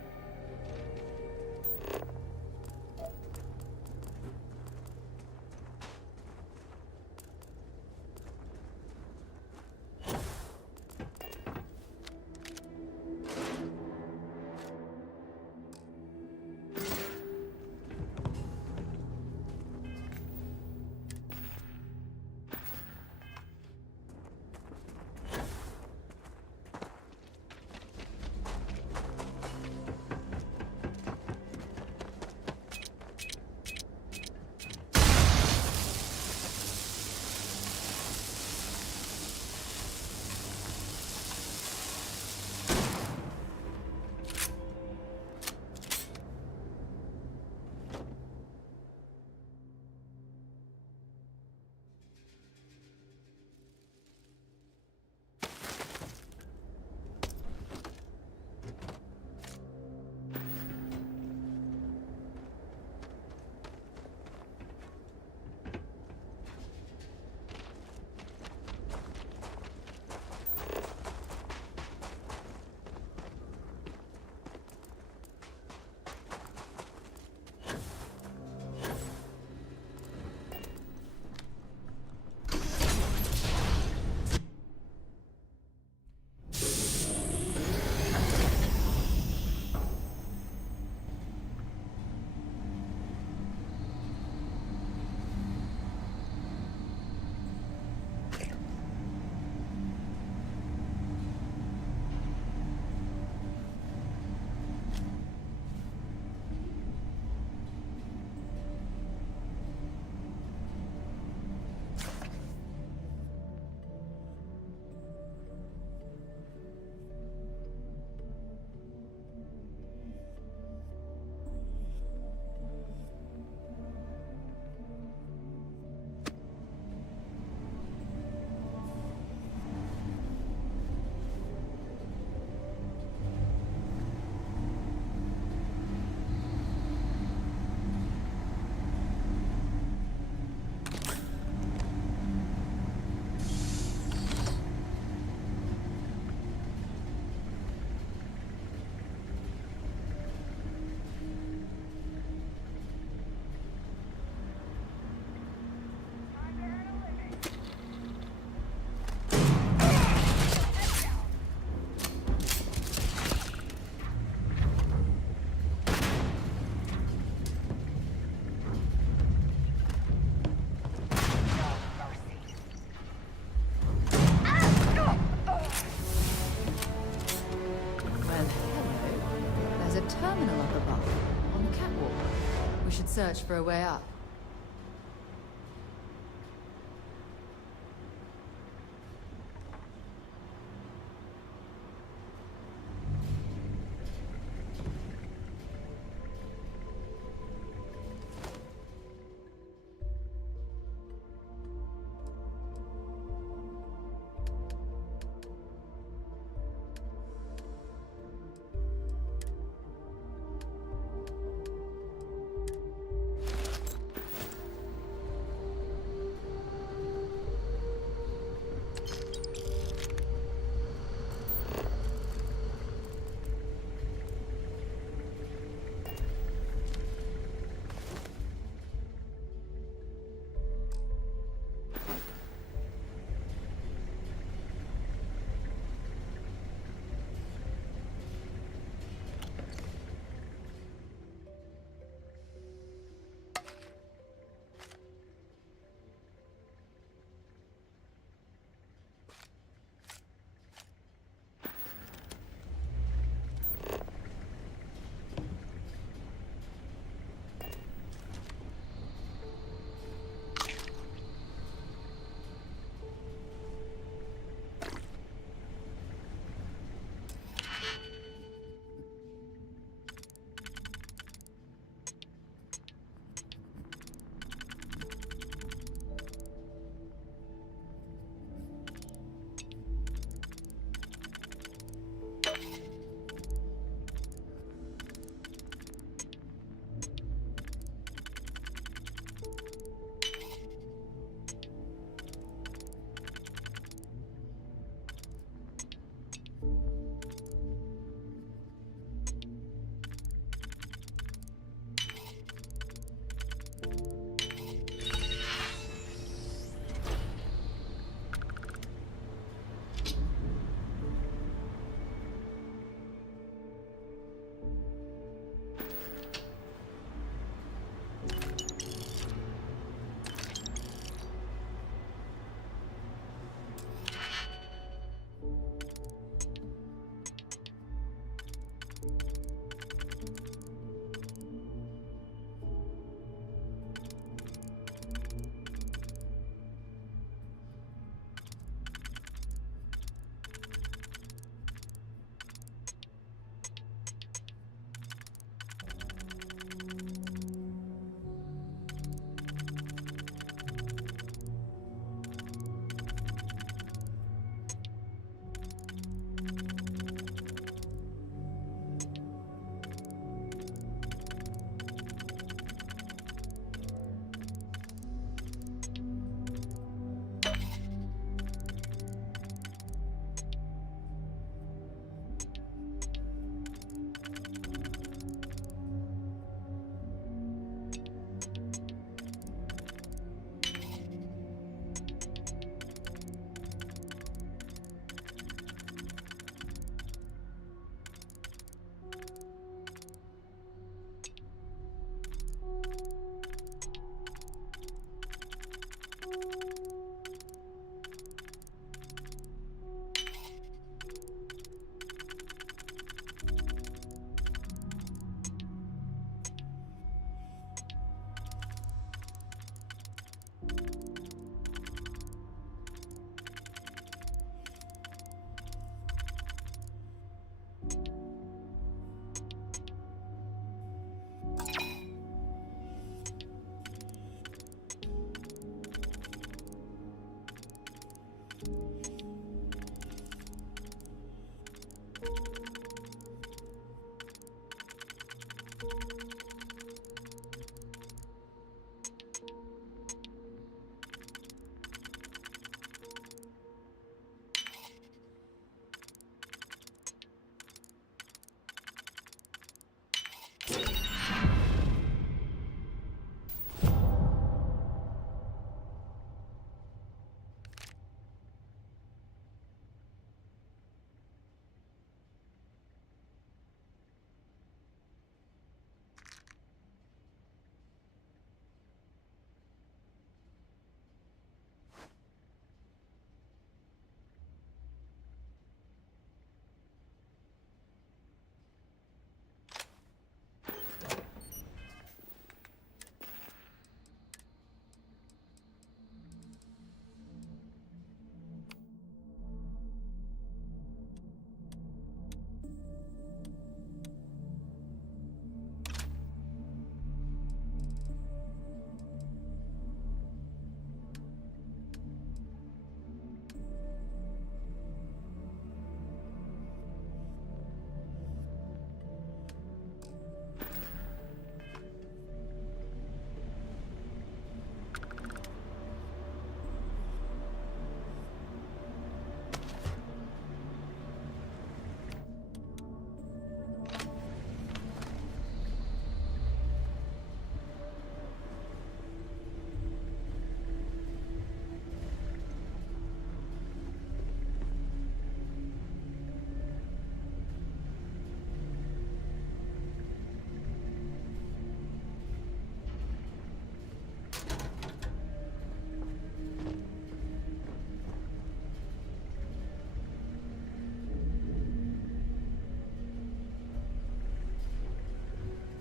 Search for a way up.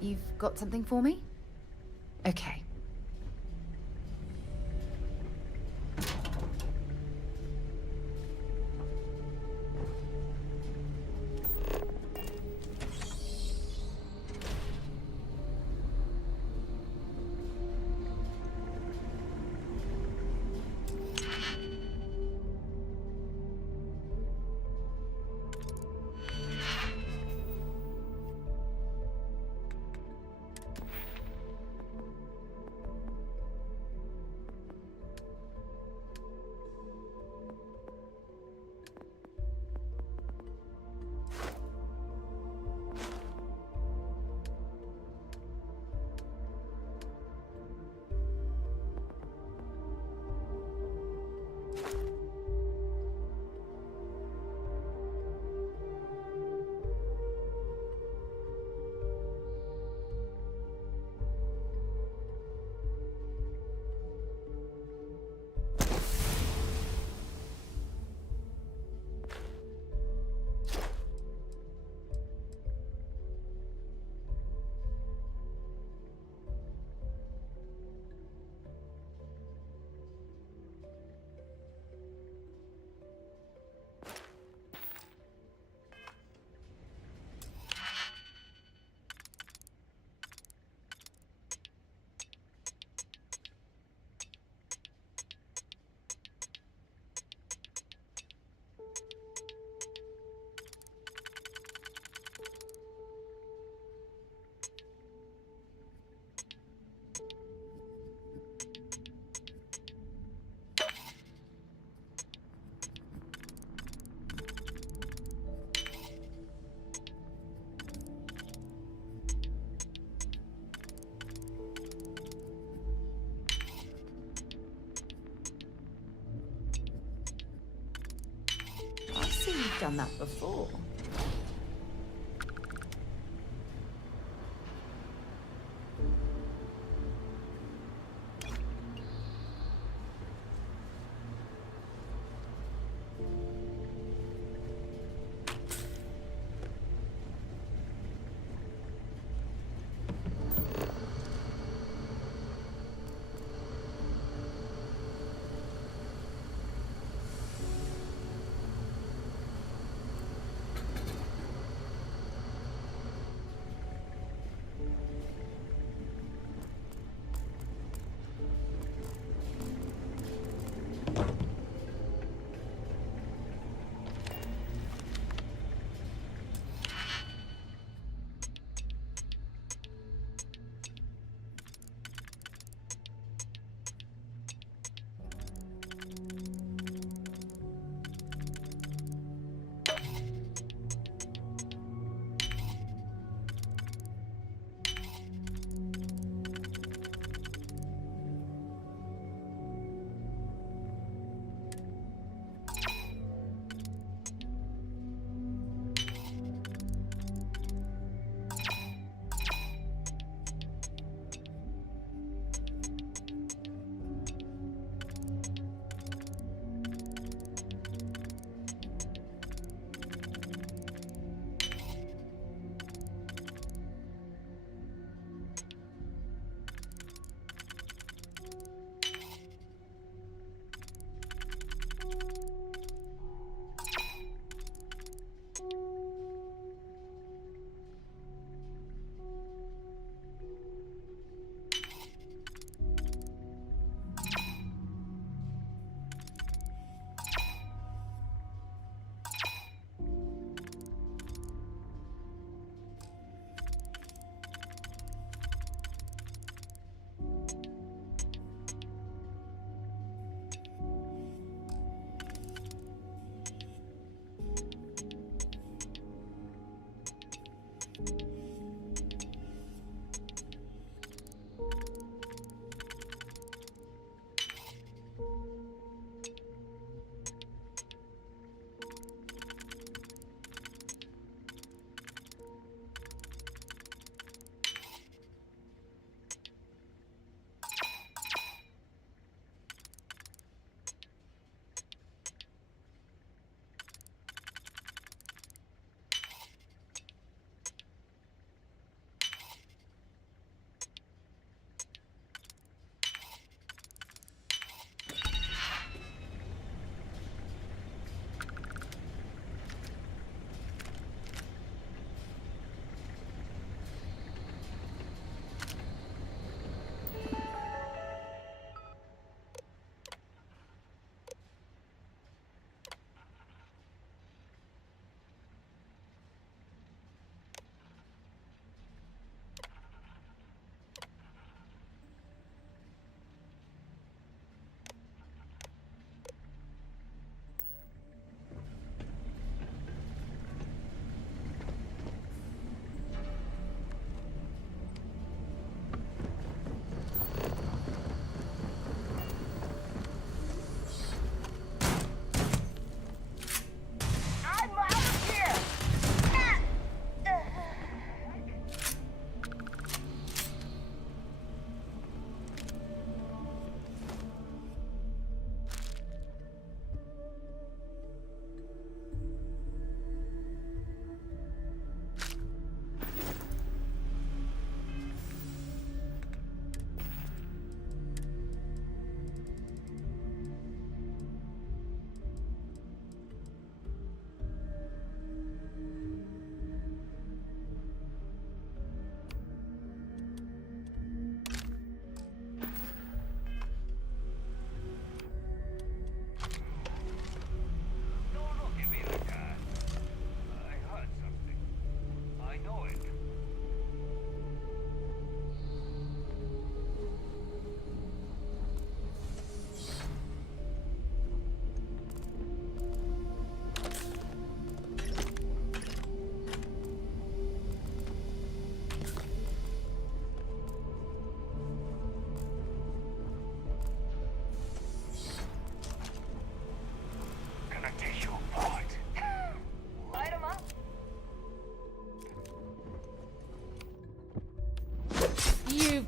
You've got something for me? Okay. You've done that before.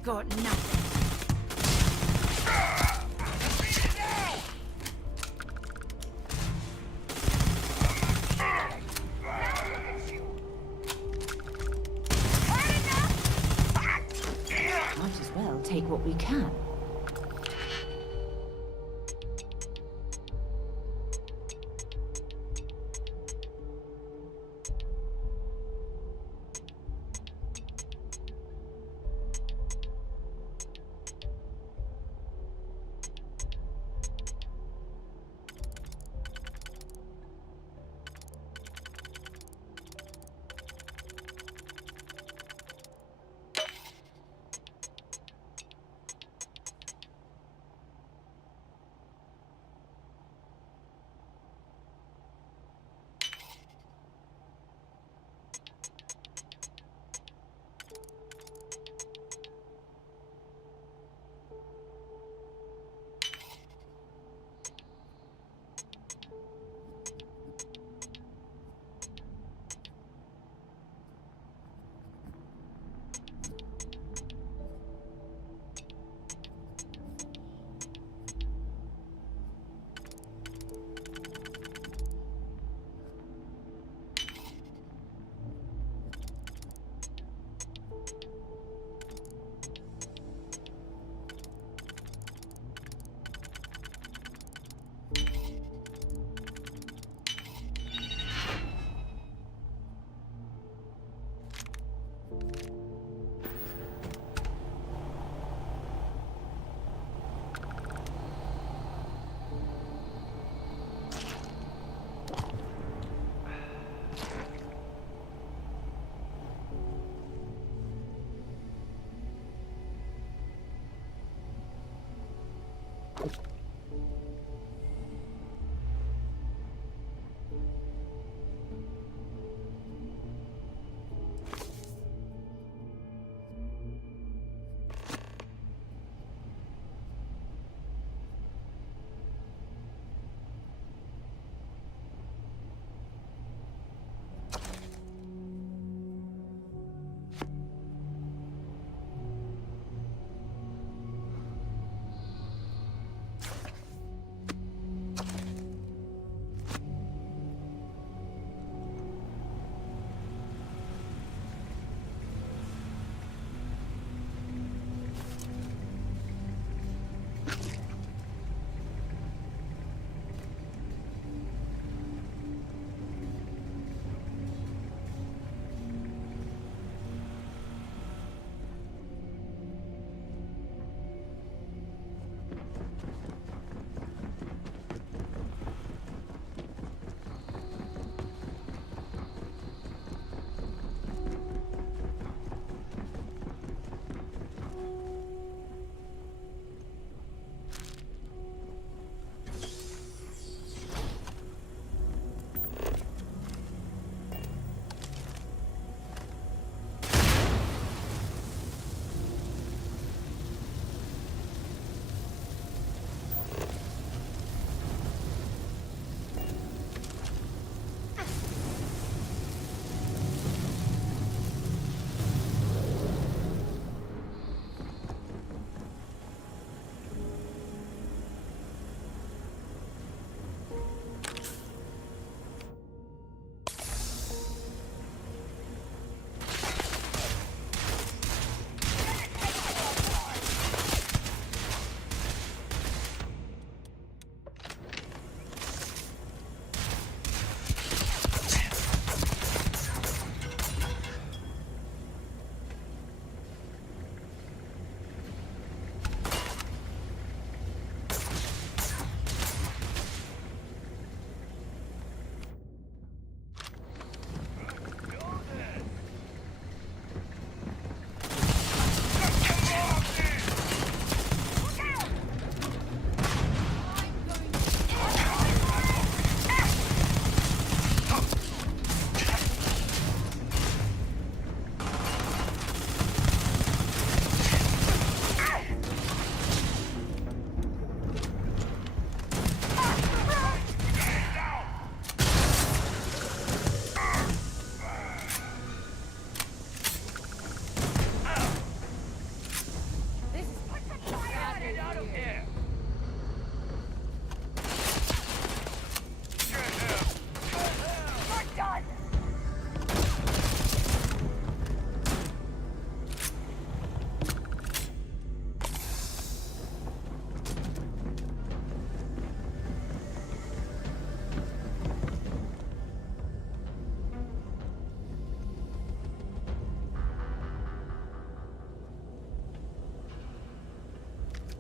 got nothing. Might as well take what we can.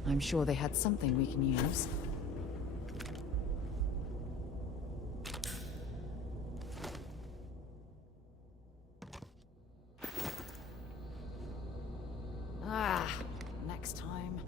I'm sure they had something we can use. Ah, next time.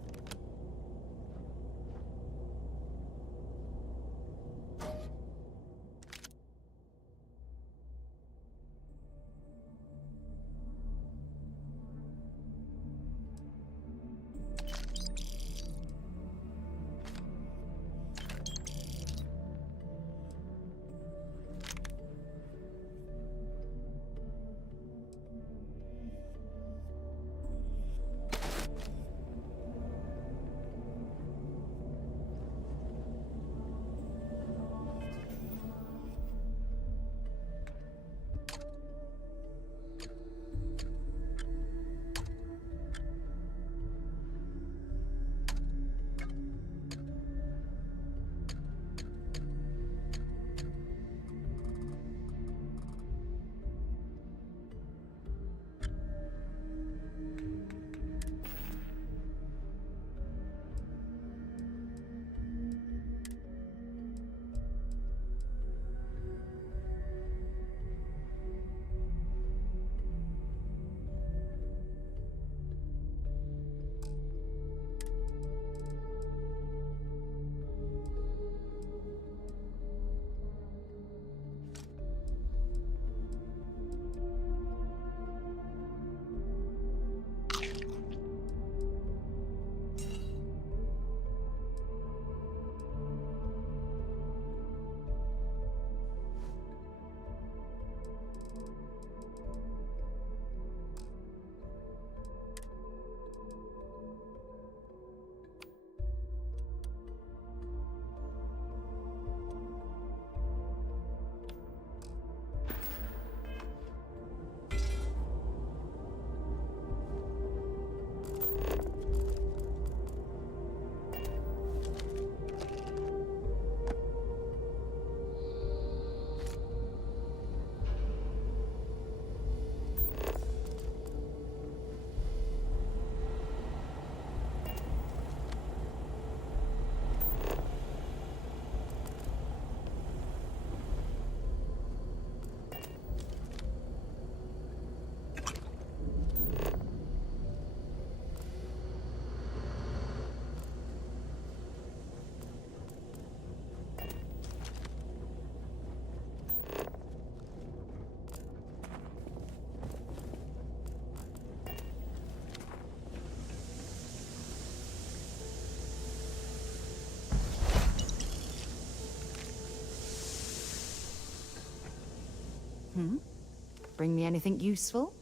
Bring me anything useful?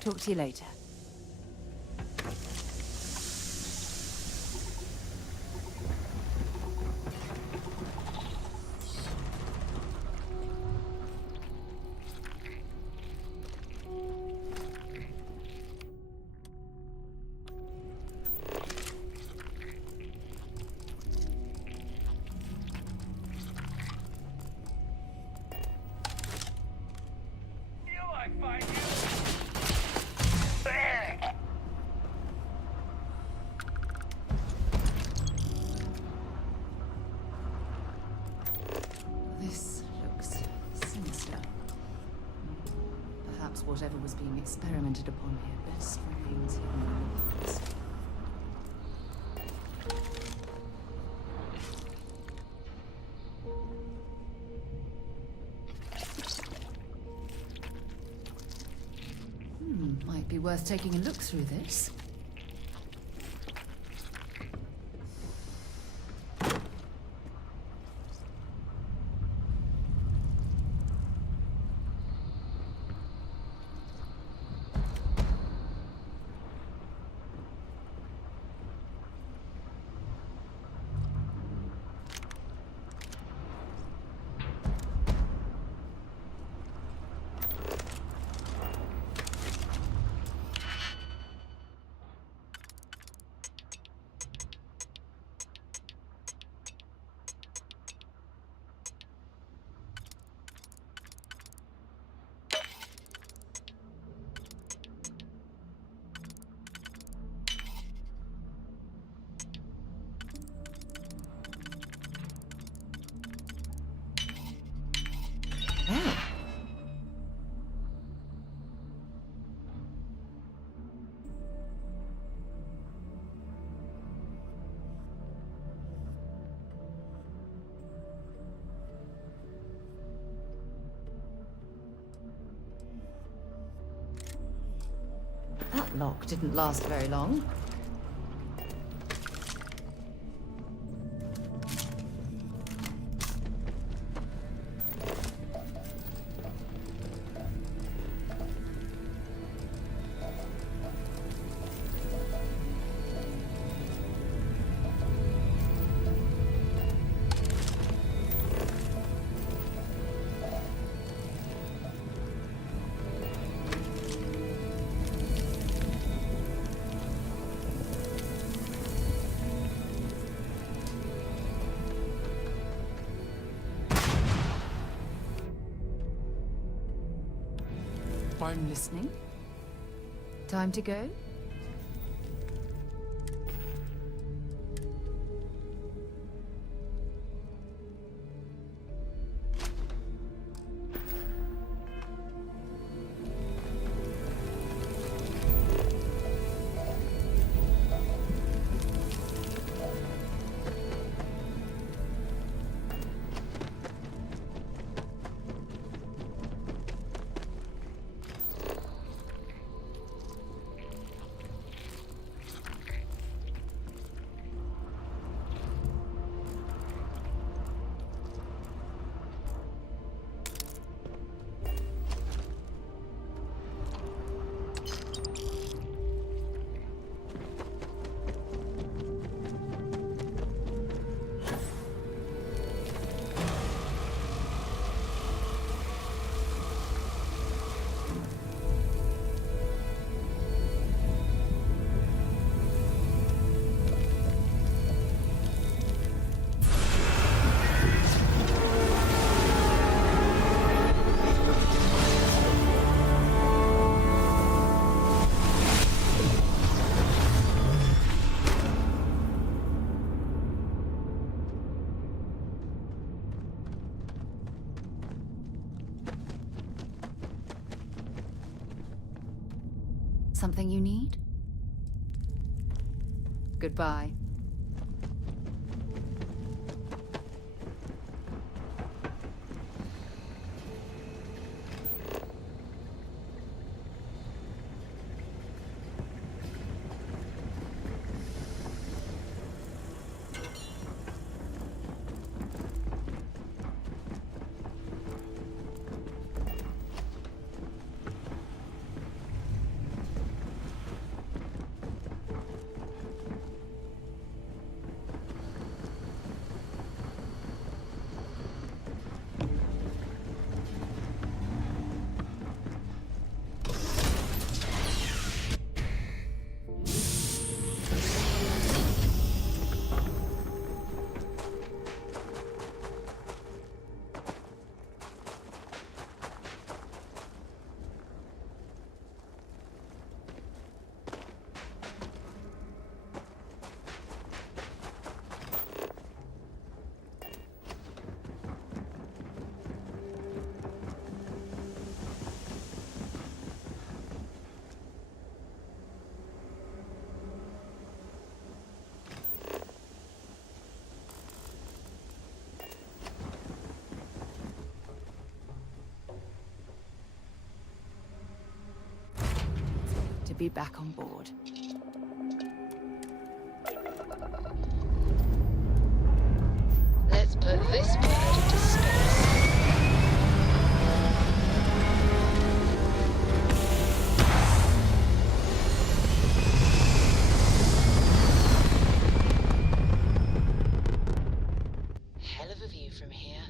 Talk to you later. This looks sinister. Perhaps whatever was being experimented upon here best remains hidden in the woods. Might be worth taking a look through this. That lock didn't last very long. I'm listening. Time to go? Something you need? Goodbye. be back on board. Let's put this bird into space. Hell of a view from here.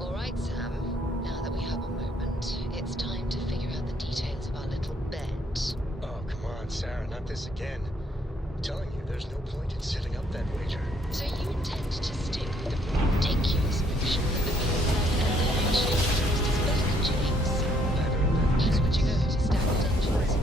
All right, Sam. Now that we have a moment, it's time to figure out the details of our little bet. Oh, come on, Sarah, not this again. I'm telling you, there's no point in setting up that wager. So you intend to stick with the ridiculous notion that the PSN actually is better than James? Switching over to standard engines.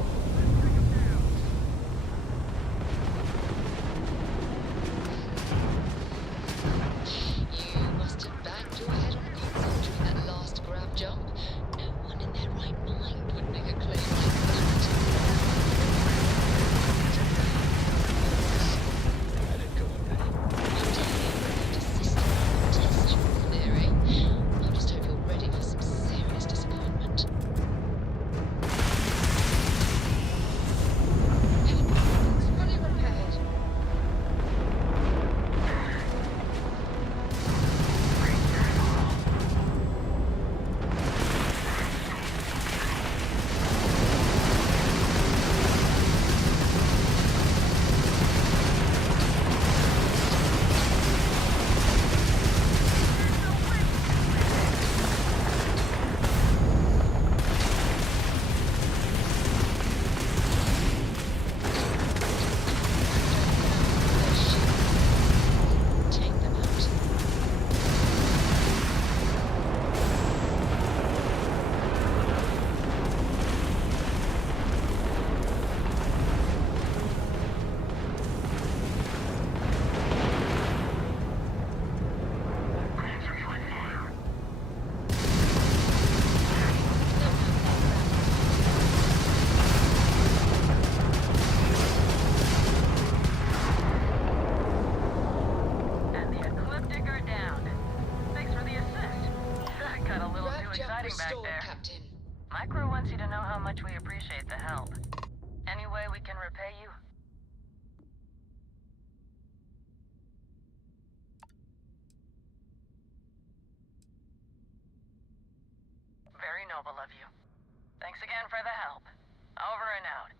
You must have banged your head on the console during that last grab jump. No one in their right mind would make a claim like that. Let it go, Penny. How dare you bring out a system and test your theory? I just hope you're ready for some serious disappointment. It's fully repaired. Take them out. And the Ecliptic are down. Thanks for the assist. That got a little too Grab jump exciting back restored, there. Captain. My crew wants you to know how much we appreciate the help. Any way we can repay you? Very noble of you. Thanks again for the help. Over and out.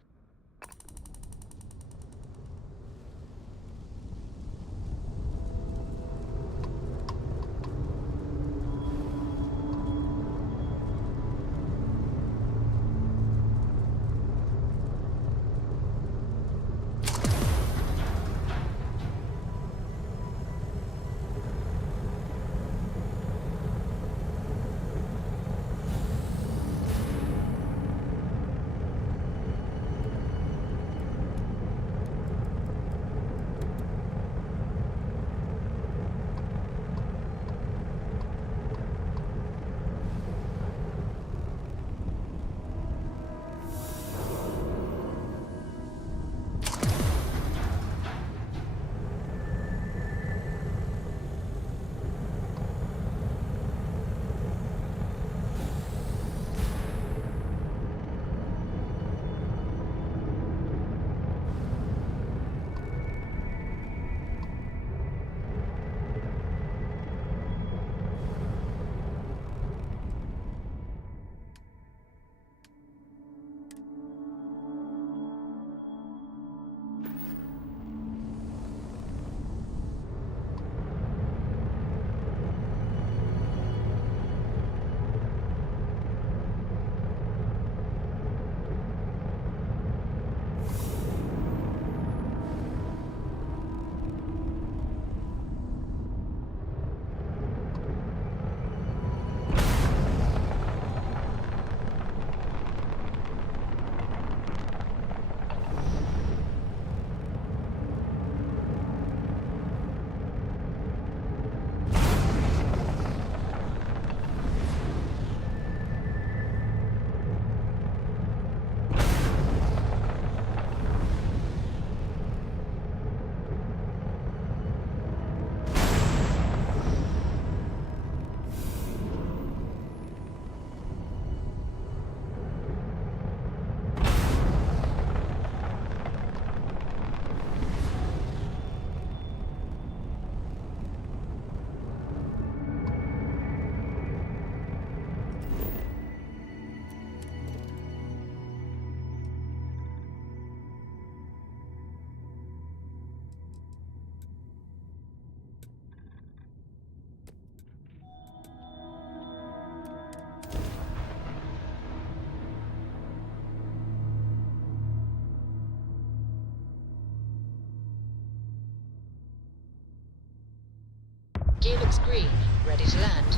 looks green. Ready to land.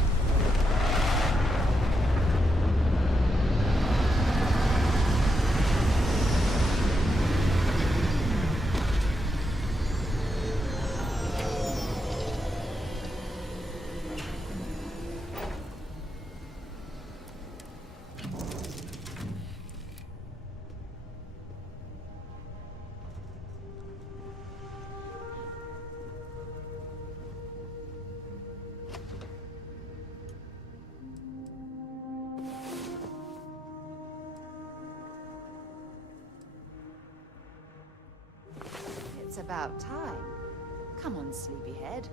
It's about time. Come on, sleepyhead.